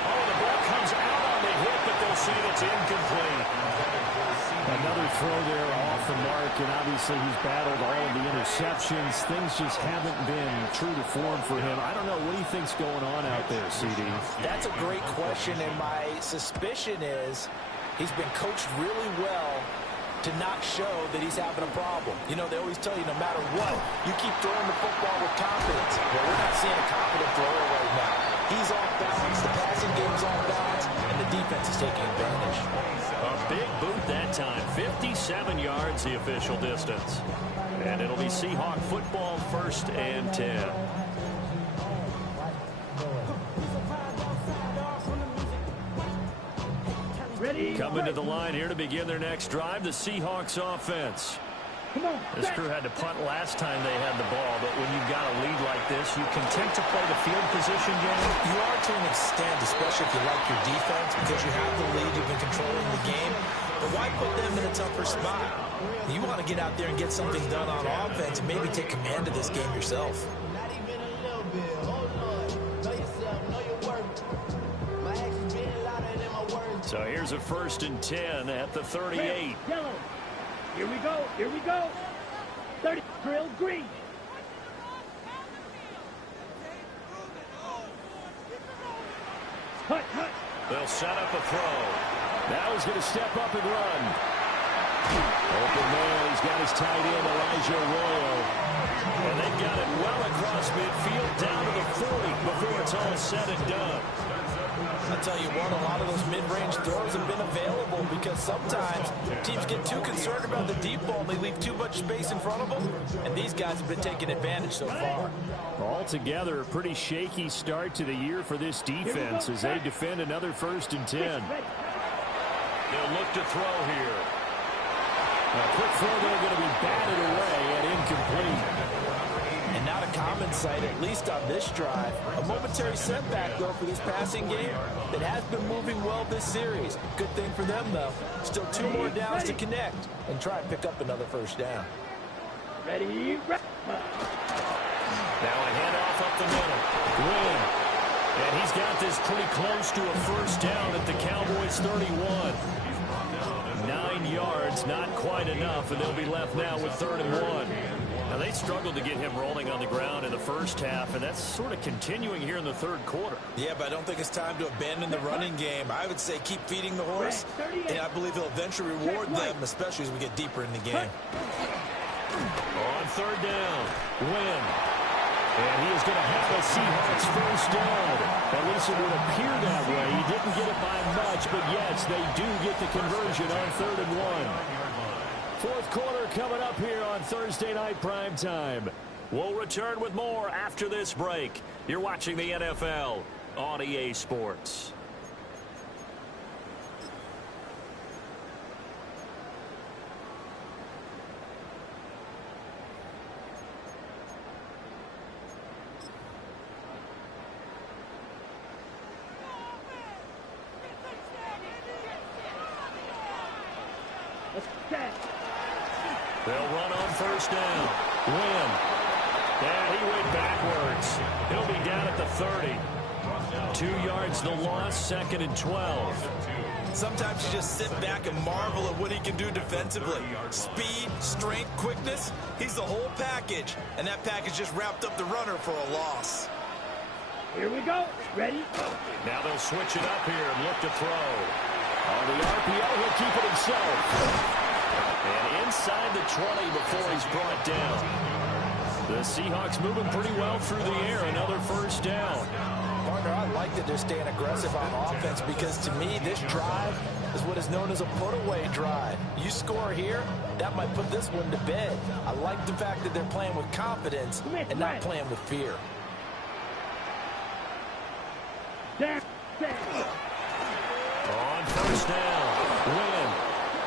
Oh, the ball comes out on the hit, but they'll see it. It's incomplete. Another throw there off the mark, and obviously he's battled all of the interceptions. Things just haven't been true to form for him. I don't know. What do you think's going on out there, CD? That's a great question, and my suspicion is he's been coached really well to not show that he's having a problem. You know, they always tell you no matter what, you keep throwing the football with confidence. Well, we're not seeing a confident thrower right now. He's off balance, the passing game's off balance, and the defense is taking advantage. A big boot that time. 57 yards the official distance. And it'll be Seahawk football, 1st and 10. Ready? Coming to the line here to begin their next drive, the Seahawks offense. Come on. This crew had to punt last time they had the ball, but when you've got a lead like this, you content to play the field position game? You are to an extent, especially if you like your defense, because you have the lead, you've been controlling the game. But why put them in a tougher spot? You want to get out there and get something done on offense and maybe take command of this game yourself. Not even a little bit. Hold on. Know yourself. Know your worth. My actions being louder than my words. So here's a 1st and 10 at the 38. Red, yellow. Here we go. Here we go. 30. Drill green. Hut, hut. They'll set up a throw. Now he's going to step up and run. Open man, he's got his tight end, Elijah Arroyo. And they've got it well across midfield down to the 40 before it's all said and done. I'll tell you what, a lot of those mid-range throws have been available because sometimes teams get too concerned about the deep ball and they leave too much space in front of them, and these guys have been taking advantage so far. Altogether, a pretty shaky start to the year for this defense as they defend another 1st and 10. They'll look to throw here. A quick throw there going to be batted away and incomplete. And not a common sight, at least on this drive. A momentary setback, though, for this passing game that has been moving well this series. Good thing for them, though. Still 2 more downs to connect and try and pick up another 1st down. Ready? Now a handoff up the middle. Win. And he's got this pretty close to a 1st down at the Cowboys' 31. 9 yards, not quite enough, and they'll be left now with 3rd and 1. Now, they struggled to get him rolling on the ground in the first half, and that's sort of continuing here in the 3rd quarter. Yeah, but I don't think it's time to abandon the running game. I would say keep feeding the horse, and I believe he'll eventually reward them, especially as we get deeper in the game. On 3rd down, Win. And he is going to have a Seahawks 1st down. At least it would appear that way. He didn't get it by much, but yes, they do get the conversion on 3rd and 1. 4th quarter coming up here on Thursday Night Primetime. We'll return with more after this break. You're watching the NFL on EA Sports. They'll run on 1st down. Win. And he went backwards. He'll be down at the 30. 2 yards the loss, 2nd and 12. Sometimes you just sit back and marvel at what he can do defensively. Speed, strength, quickness, he's the whole package. And that package just wrapped up the runner for a loss. Here we go. Ready? Now they'll switch it up here and look to throw. On the RPO, he'll keep it himself. And inside the 20 before he's brought down. The Seahawks moving pretty well through the air. Another 1st down. Partner, I like that they're staying aggressive on offense because to me, this drive is what is known as a put-away drive. You score here, that might put this one to bed. I like the fact that they're playing with confidence and not playing with fear. On 1st down, Win.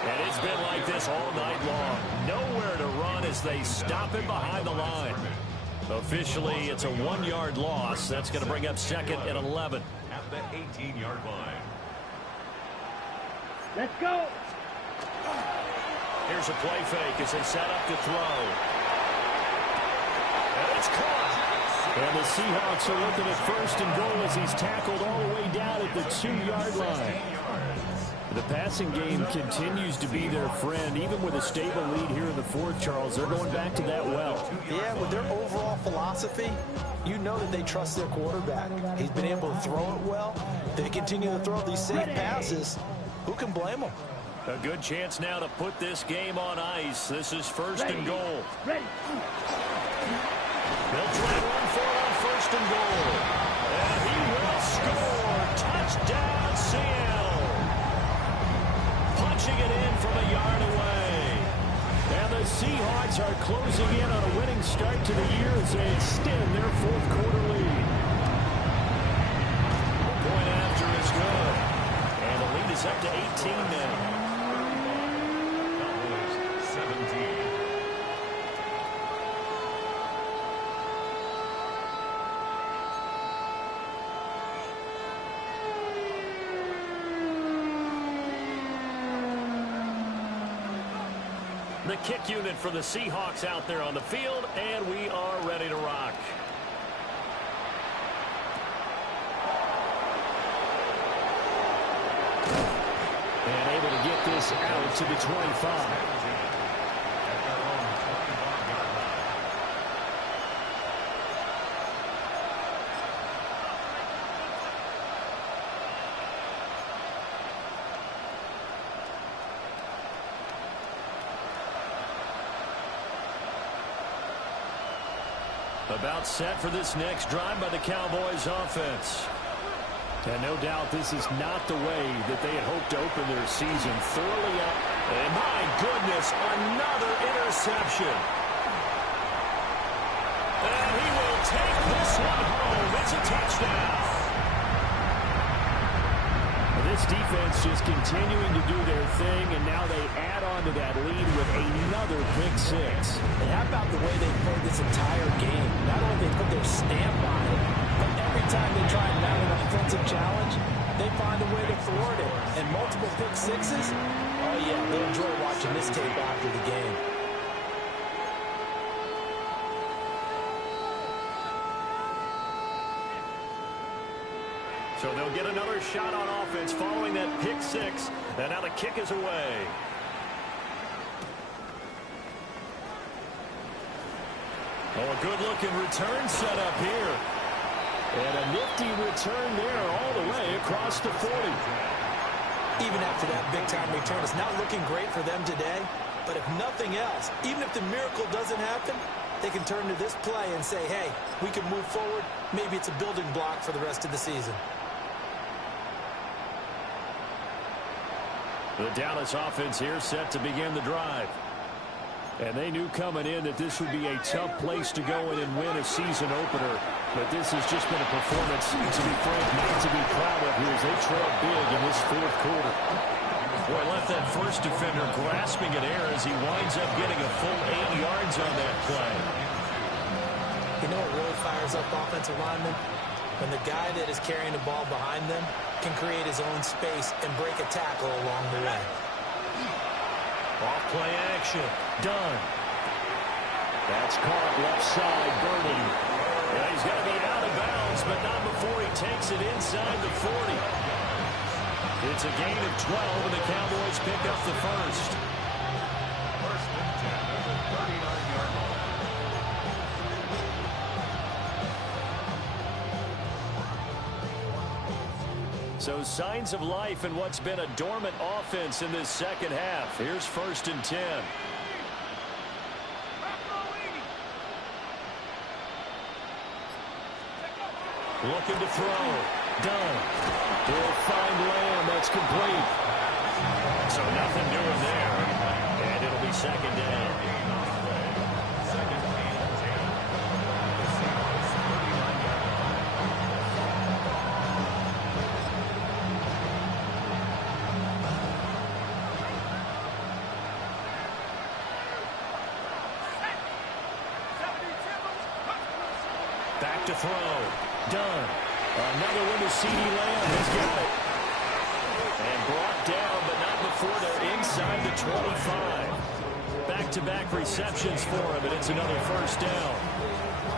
And it's been like this all night long. Nowhere to run as they stop him behind the line. Officially, it's a 1-yard loss. That's going to bring up 2nd and 11. At the 18-yard line. Let's go. Here's a play fake as they set up to throw. And it's caught. And the Seahawks are looking at 1st and goal as he's tackled all the way down at the 2-yard line. The passing game continues to be their friend. Even with a stable lead here in the fourth, Charles, they're going back to that well. Yeah, with their overall philosophy, you know that they trust their quarterback. He's been able to throw it well. They continue to throw these safe passes. Who can blame them? A good chance now to put this game on ice. This is first and goal. Ready. They'll try to run for it on first and goal. And he will score. Touchdown, Seattle. Punching it in from a yard away. And the Seahawks are closing in on a winning start to the year as they extend their fourth quarter lead. The point after is good. And the lead is up to 18 now. Cowboys 17. The kick unit for the Seahawks out there on the field, and we are ready to rock. And able to get this out to the 25. About set for this next drive by the Cowboys offense. And no doubt this is not the way that they had hoped to open their season. Thoroughly up. And my goodness, another interception. And he will take this one home. It's a touchdown. This defense just continuing to do their thing, and now they add on to that lead with another pick six. And how about the way they played this entire game? Not only they put their stamp on it, but every time they try and mount an offensive challenge, they find a way to thwart it. And multiple pick sixes? Oh, yeah, they'll enjoy watching this tape after the game. So they'll get another shot on offense following that pick six. And now the kick is away. Oh, a good-looking return set up here. And a nifty return there all the way across the 40. Even after that big-time return, it's not looking great for them today. But if nothing else, even if the miracle doesn't happen, they can turn to this play and say, hey, we can move forward. Maybe it's a building block for the rest of the season. The Dallas offense here set to begin the drive. And they knew coming in that this would be a tough place to go in and win a season opener. But this has just been a performance, to be frank, not to be proud of here as they trail big in this fourth quarter. Boy, left that first defender grasping at air as he winds up getting a full 8 yards on that play. You know what really fires up offensive linemen? When the guy that is carrying the ball behind them can create his own space and break a tackle along the way. Off play action. Done. That's caught left side, Burning. Yeah, he's got to be out of bounds, but not before he takes it inside the 40. It's a gain of 12, and the Cowboys pick up the first. First and 10 at the 39-yard line. So signs of life in what's been a dormant offense in this second half. Here's first and 10. Looking to throw. Done. He'll find Lamb. That's complete. So nothing doing there. And it'll be second down. Second and 10. The Seahawks 39-yard line. Back to throw. Done. Another one to CeeDee Lamb. He's got it. And brought down, but not before they're inside the 25. Back-to-back receptions for him, and it's another first down.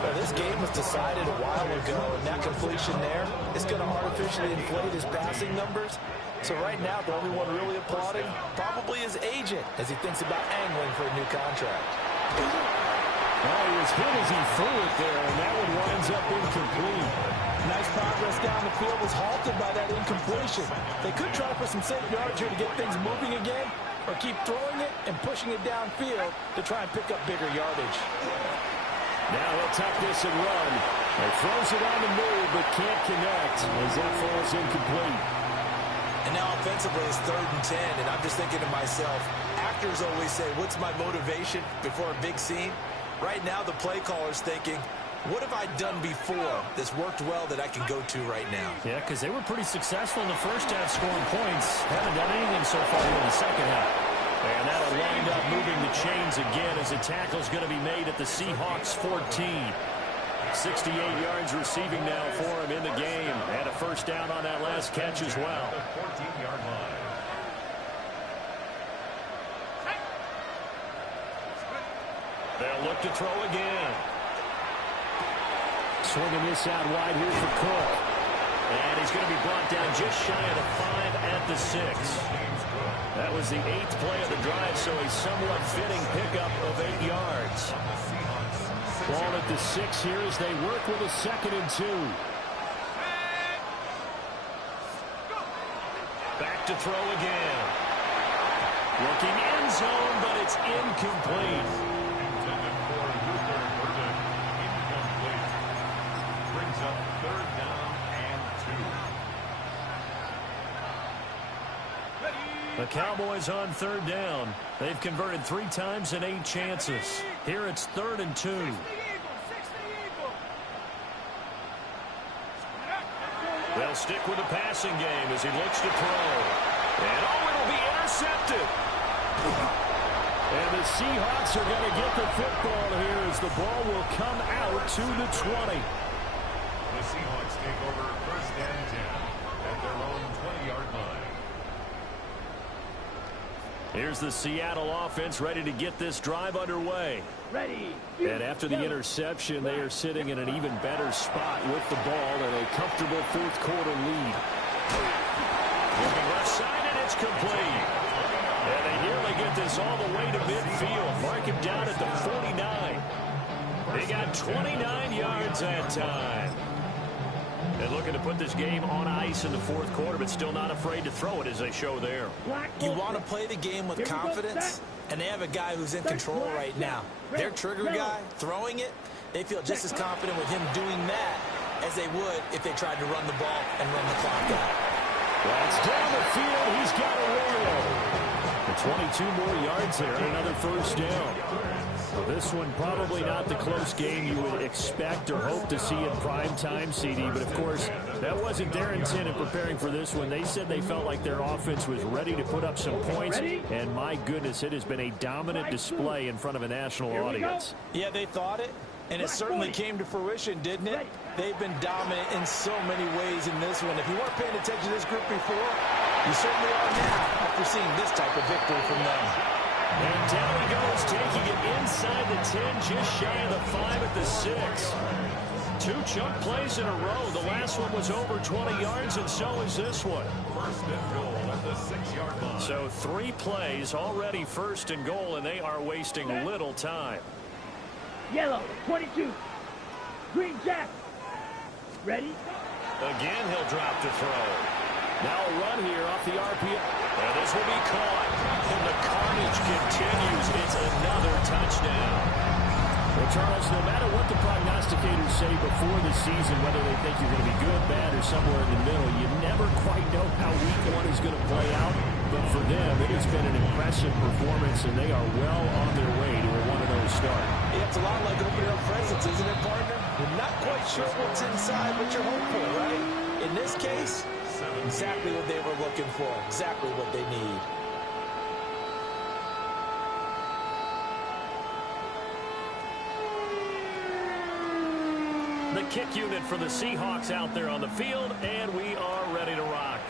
Well, this game was decided a while ago, and that completion there is going to artificially inflate his passing numbers. So right now, the only one really applauding probably his agent as he thinks about angling for a new contract. Well, he was hit as he threw it there, and that one winds up incomplete. Nice progress down the field was halted by that incompletion. They could try for some safe yards here to get things moving again, or keep throwing it and pushing it downfield to try and pick up bigger yardage. Now he'll tuck this and run. He throws it on the move, but can't connect as that falls incomplete. And now offensively it's 3rd and 10, and I'm just thinking to myself, actors always say, what's my motivation before a big scene? Right now the play caller's thinking, what have I done before that's worked well that I can go to right now? Yeah, because they were pretty successful in the first half scoring points. Haven't done anything so far in the second half. And that'll wind up moving the chains again as a tackle's going to be made at the Seahawks 14. 68 yards receiving now for him in the game. And a first down on that last catch as well. 14-yard line. They'll look to throw again. Swinging this out wide here for Cook. And he's going to be brought down just shy of the 5 at the 6. That was the 8th play of the drive, so a somewhat fitting pickup of 8 yards. Ball at the 6 here as they work with a 2nd and 2. Back to throw again. Looking end zone, but it's incomplete. Intended for Luther Burden. Incomplete. Brings up 3rd down and 2. The Cowboys on 3rd down. They've converted 3 times in 8 chances. Here it's 3rd and 2. They'll stick with the passing game as he looks to throw. And it'll be intercepted. And the Seahawks are going to get the football here as the ball will come out to the 20. The Seahawks take over 1st and 10 at their own 20-yard line. Here's the Seattle offense ready to get this drive underway. Ready. And after the interception, they are sitting in an even better spot with the ball and a comfortable 4th quarter lead. Looking left side, and it's complete. And they nearly get this all the way to midfield. Mark him down at the 49. They got 29 yards that time. And looking to put this game on ice in the 4th quarter, but still not afraid to throw it as they show there. You want to play the game with confidence, and they have a guy who's in control right now. Their trigger guy, throwing it, they feel just as confident with him doing that as they would if they tried to run the ball and run the clock out. That's down the field. He's got a rail. 22 more yards there and another first down. Well, this one probably not the close game you would expect or hope to see in prime time, CD. But, of course, that wasn't their intent in preparing for this one. They said they felt like their offense was ready to put up some points. And, my goodness, it has been a dominant display in front of a national audience. Yeah, they thought it. And it certainly came to fruition, didn't it? They've been dominant in so many ways in this one. If you weren't paying attention to this group before, you certainly are now after seeing this type of victory from them. And down he goes, taking it inside the 10, just shy of the 5 at the 6. 2 chunk plays in a row. The last one was over 20 yards, and so is this one. 1st and goal at the 6-yard line. So 3 plays already 1st and goal, and they are wasting little time. Yellow, 22. Green Jack. Ready? Again, he'll drop to throw. Now a run here off the RPO. And this will be caught. And the carnage continues. It's another touchdown. Well, Charles, no matter what the prognosticators say before the season, whether they think you're going to be good, bad, or somewhere in the middle, you never quite know how week 1 is going to play out. But for them, it has been an impressive performance, and they are well on their way to a 1-0 start. Yeah, it's a lot like opening up presents, isn't it, partner? You're not quite sure what's inside, but you're hopeful, right? In this case, exactly what they were looking for, exactly what they need. The kick unit for the Seahawks out there on the field, and we are ready to rock.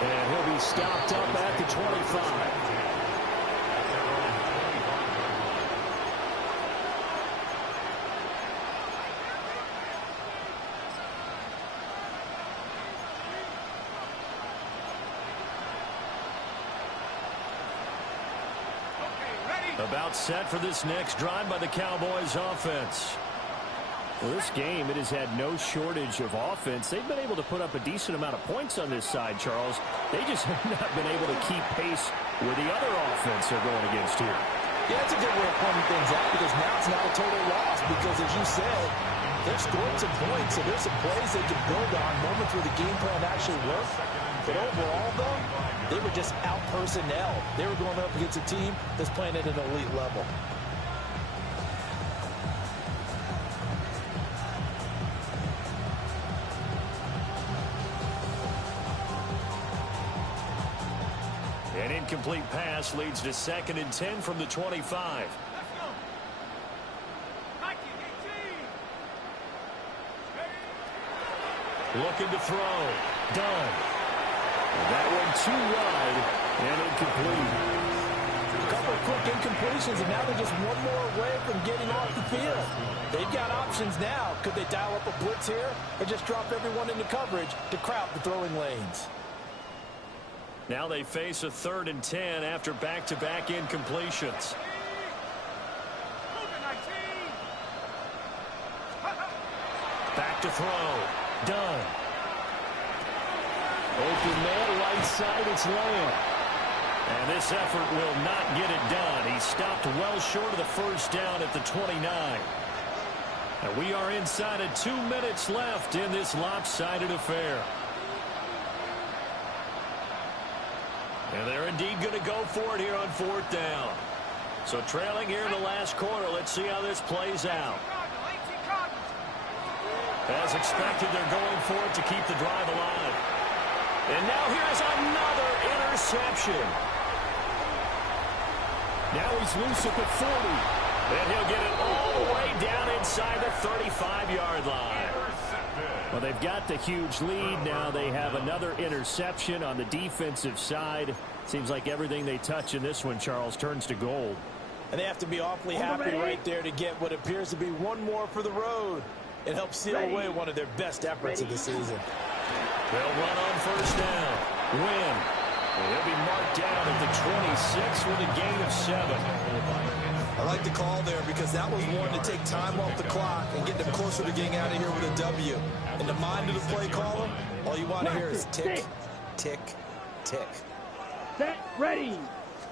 And he'll be stopped up at the 25. About set for this next drive by the Cowboys offense. Well, this game, it has had no shortage of offense. They've been able to put up a decent amount of points on this side, Charles. They just have not been able to keep pace with the other offense they're going against here. Yeah, that's a good way of pointing things out because now it's not a total loss because, as you said, they've scored some points, so there's some plays they can build on, moments where the game plan actually worked. But overall, though, they were just out personnel. They were going up against a team that's playing at an elite level. An incomplete pass leads to 2nd and 10 from the 25. Looking to throw. Done. That one too wide and incomplete. A couple of quick incompletions, and now they're just one more away from getting off the field. They've got options now. Could they dial up a blitz here or just drop everyone into coverage to crowd the throwing lanes? Now they face a 3rd and 10 after back-to-back incompletions. Back to throw. Done. Open man, right side, it's Lamb. And this effort will not get it done. He stopped well short of the first down at the 29. And we are inside of 2 minutes left in this lopsided affair. And they're indeed going to go for it here on 4th down. So trailing here in the last quarter, let's see how this plays out. As expected, they're going for it to keep the drive alive. And now here's another interception. Now he's loose at the 40. And he'll get it all the way down inside the 35-yard line. Well, they've got the huge lead. Now they have another interception on the defensive side. Seems like everything they touch in this one, Charles, turns to gold. And they have to be awfully happy right there to get what appears to be one more for the road. It helps seal away one of their best efforts of the season. They'll run on 1st down. Win. And he'll be marked down at the 26 with a gain of 7. I like the call there because that was one to take time off the clock and get them closer to getting out of here with a W. In the mind of the play caller, all you want to hear is tick, tick, tick. Set, ready.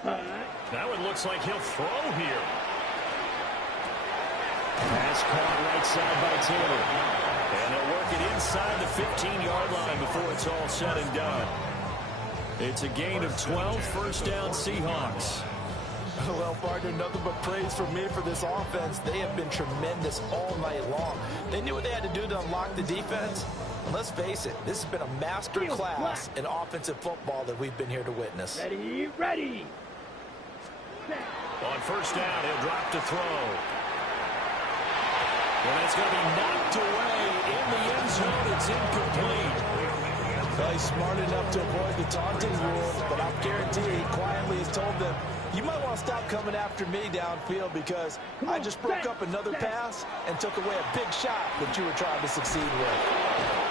That one looks like he'll throw here. Pass caught right side by Taylor. And they'll work it inside the 15-yard line before it's all said and done. It's a gain of 12, 1st down Seahawks. Well, partner, nothing but praise from me for this offense. They have been tremendous all night long. They knew what they had to do to unlock the defense. And let's face it, this has been a master class in offensive football that we've been here to witness. Ready, ready. Set. On 1st down, he'll drop to throw. And it's going to be knocked away in the end zone. It's incomplete. Well, he's smart enough to avoid the taunting rule, but I'll guarantee he quietly has told them, you might want to stop coming after me downfield because I just broke up another pass and took away a big shot that you were trying to succeed with.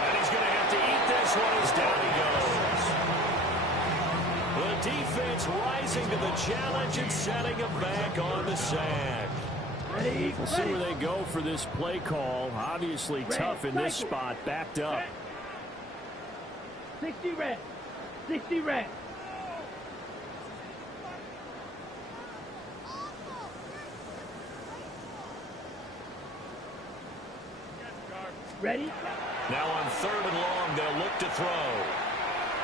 And he's going to have to eat this one as down he goes. The defense rising to the challenge and setting him back on the sack. Ready, We'll see where they go for this play call. Obviously tough in this spot, backed up. 60 red. 60 red. Ready? Now on 3rd and long, they'll look to throw.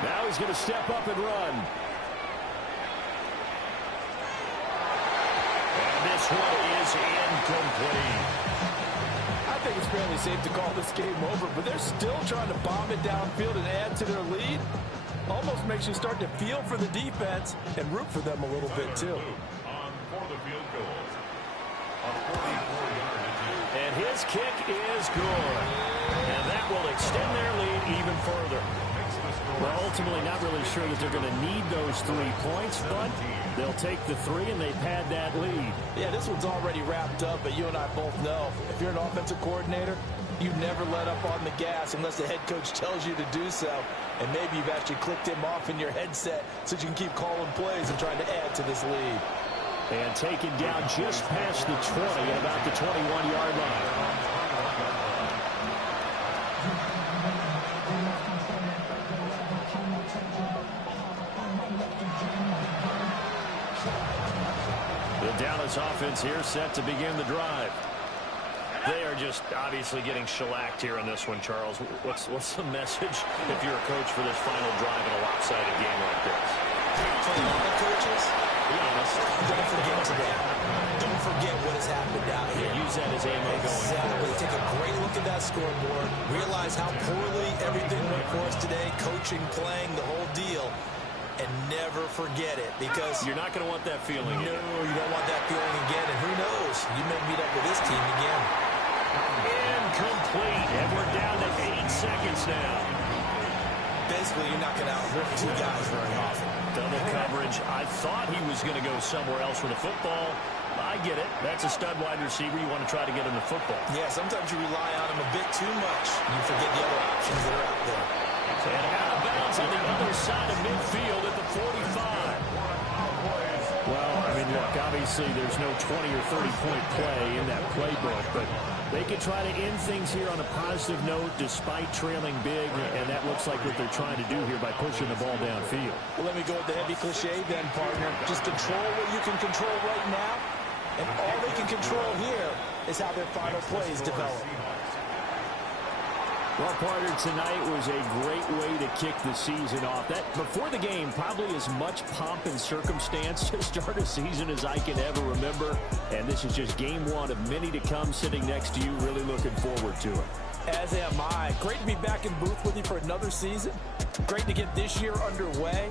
Now he's going to step up and run. And this one is incomplete. I think it's fairly safe to call this game over, but they're still trying to bomb it downfield and add to their lead. Almost makes you start to feel for the defense and root for them a little bit, too. On for the field goal. A 44-yard attempt. And his kick is good. And that will extend their lead even further. Well, ultimately not really sure that they're going to need those 3 points, but they'll take the 3 and they've had that lead. Yeah, this one's already wrapped up, but you and I both know if you're an offensive coordinator, you never let up on the gas unless the head coach tells you to do so. And maybe you've actually clicked him off in your headset so you can keep calling plays and trying to add to this lead. And taken down just past the 20 at about the 21-yard line. The Dallas offense here set to begin the drive. They are just obviously getting shellacked here in this one, Charles. What's the message if you're a coach for this final drive in a lopsided game like this? For a lot of coaches, Be honest. don't forget today. Don't forget what has happened out here. Use that as ammo going Exactly. forward. Take a great look at that scoreboard. Realize how poorly everything went for us today. Coaching, playing, the whole deal. And never forget it, because You're not going to want that feeling. no, you don't want that feeling again. And who knows? You may meet up with this team again. Incomplete. And we're down to 8 seconds now. Basically, you're not going to outwork two guys very often. Double coverage. I thought he was going to go somewhere else with the football. I get it. That's a stud wide receiver. You want to try to get him the football. Yeah, sometimes you rely on him a bit too much. You forget the other options that are out there. And out of bounds on the other side of midfield at the 45. Well, I mean, look, obviously there's no 20 or 30-point play in that playbook, but they can try to end things here on a positive note despite trailing big, and that looks like what they're trying to do here by pushing the ball downfield. Well, let me go with the heavy cliche then, partner. Just control what you can control right now, and all they can control here is how their final plays develop. Well, partner, tonight was a great way to kick the season off. That before the game, probably as much pomp and circumstance to start a season as I can ever remember. And this is just game one of many to come. Sitting next to you, really looking forward to it. As am I. Great to be back in booth with you for another season. Great to get this year underway.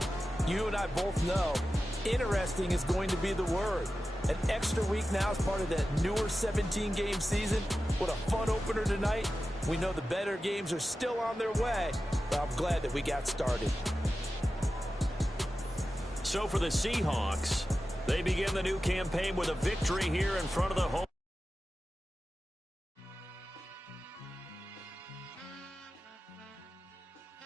You and I both know interesting is going to be the word. An extra week now as part of that newer 17-game season. What a fun opener tonight. We know the better games are still on their way, but I'm glad that we got started. So for the Seahawks, they begin the new campaign with a victory here in front of the home.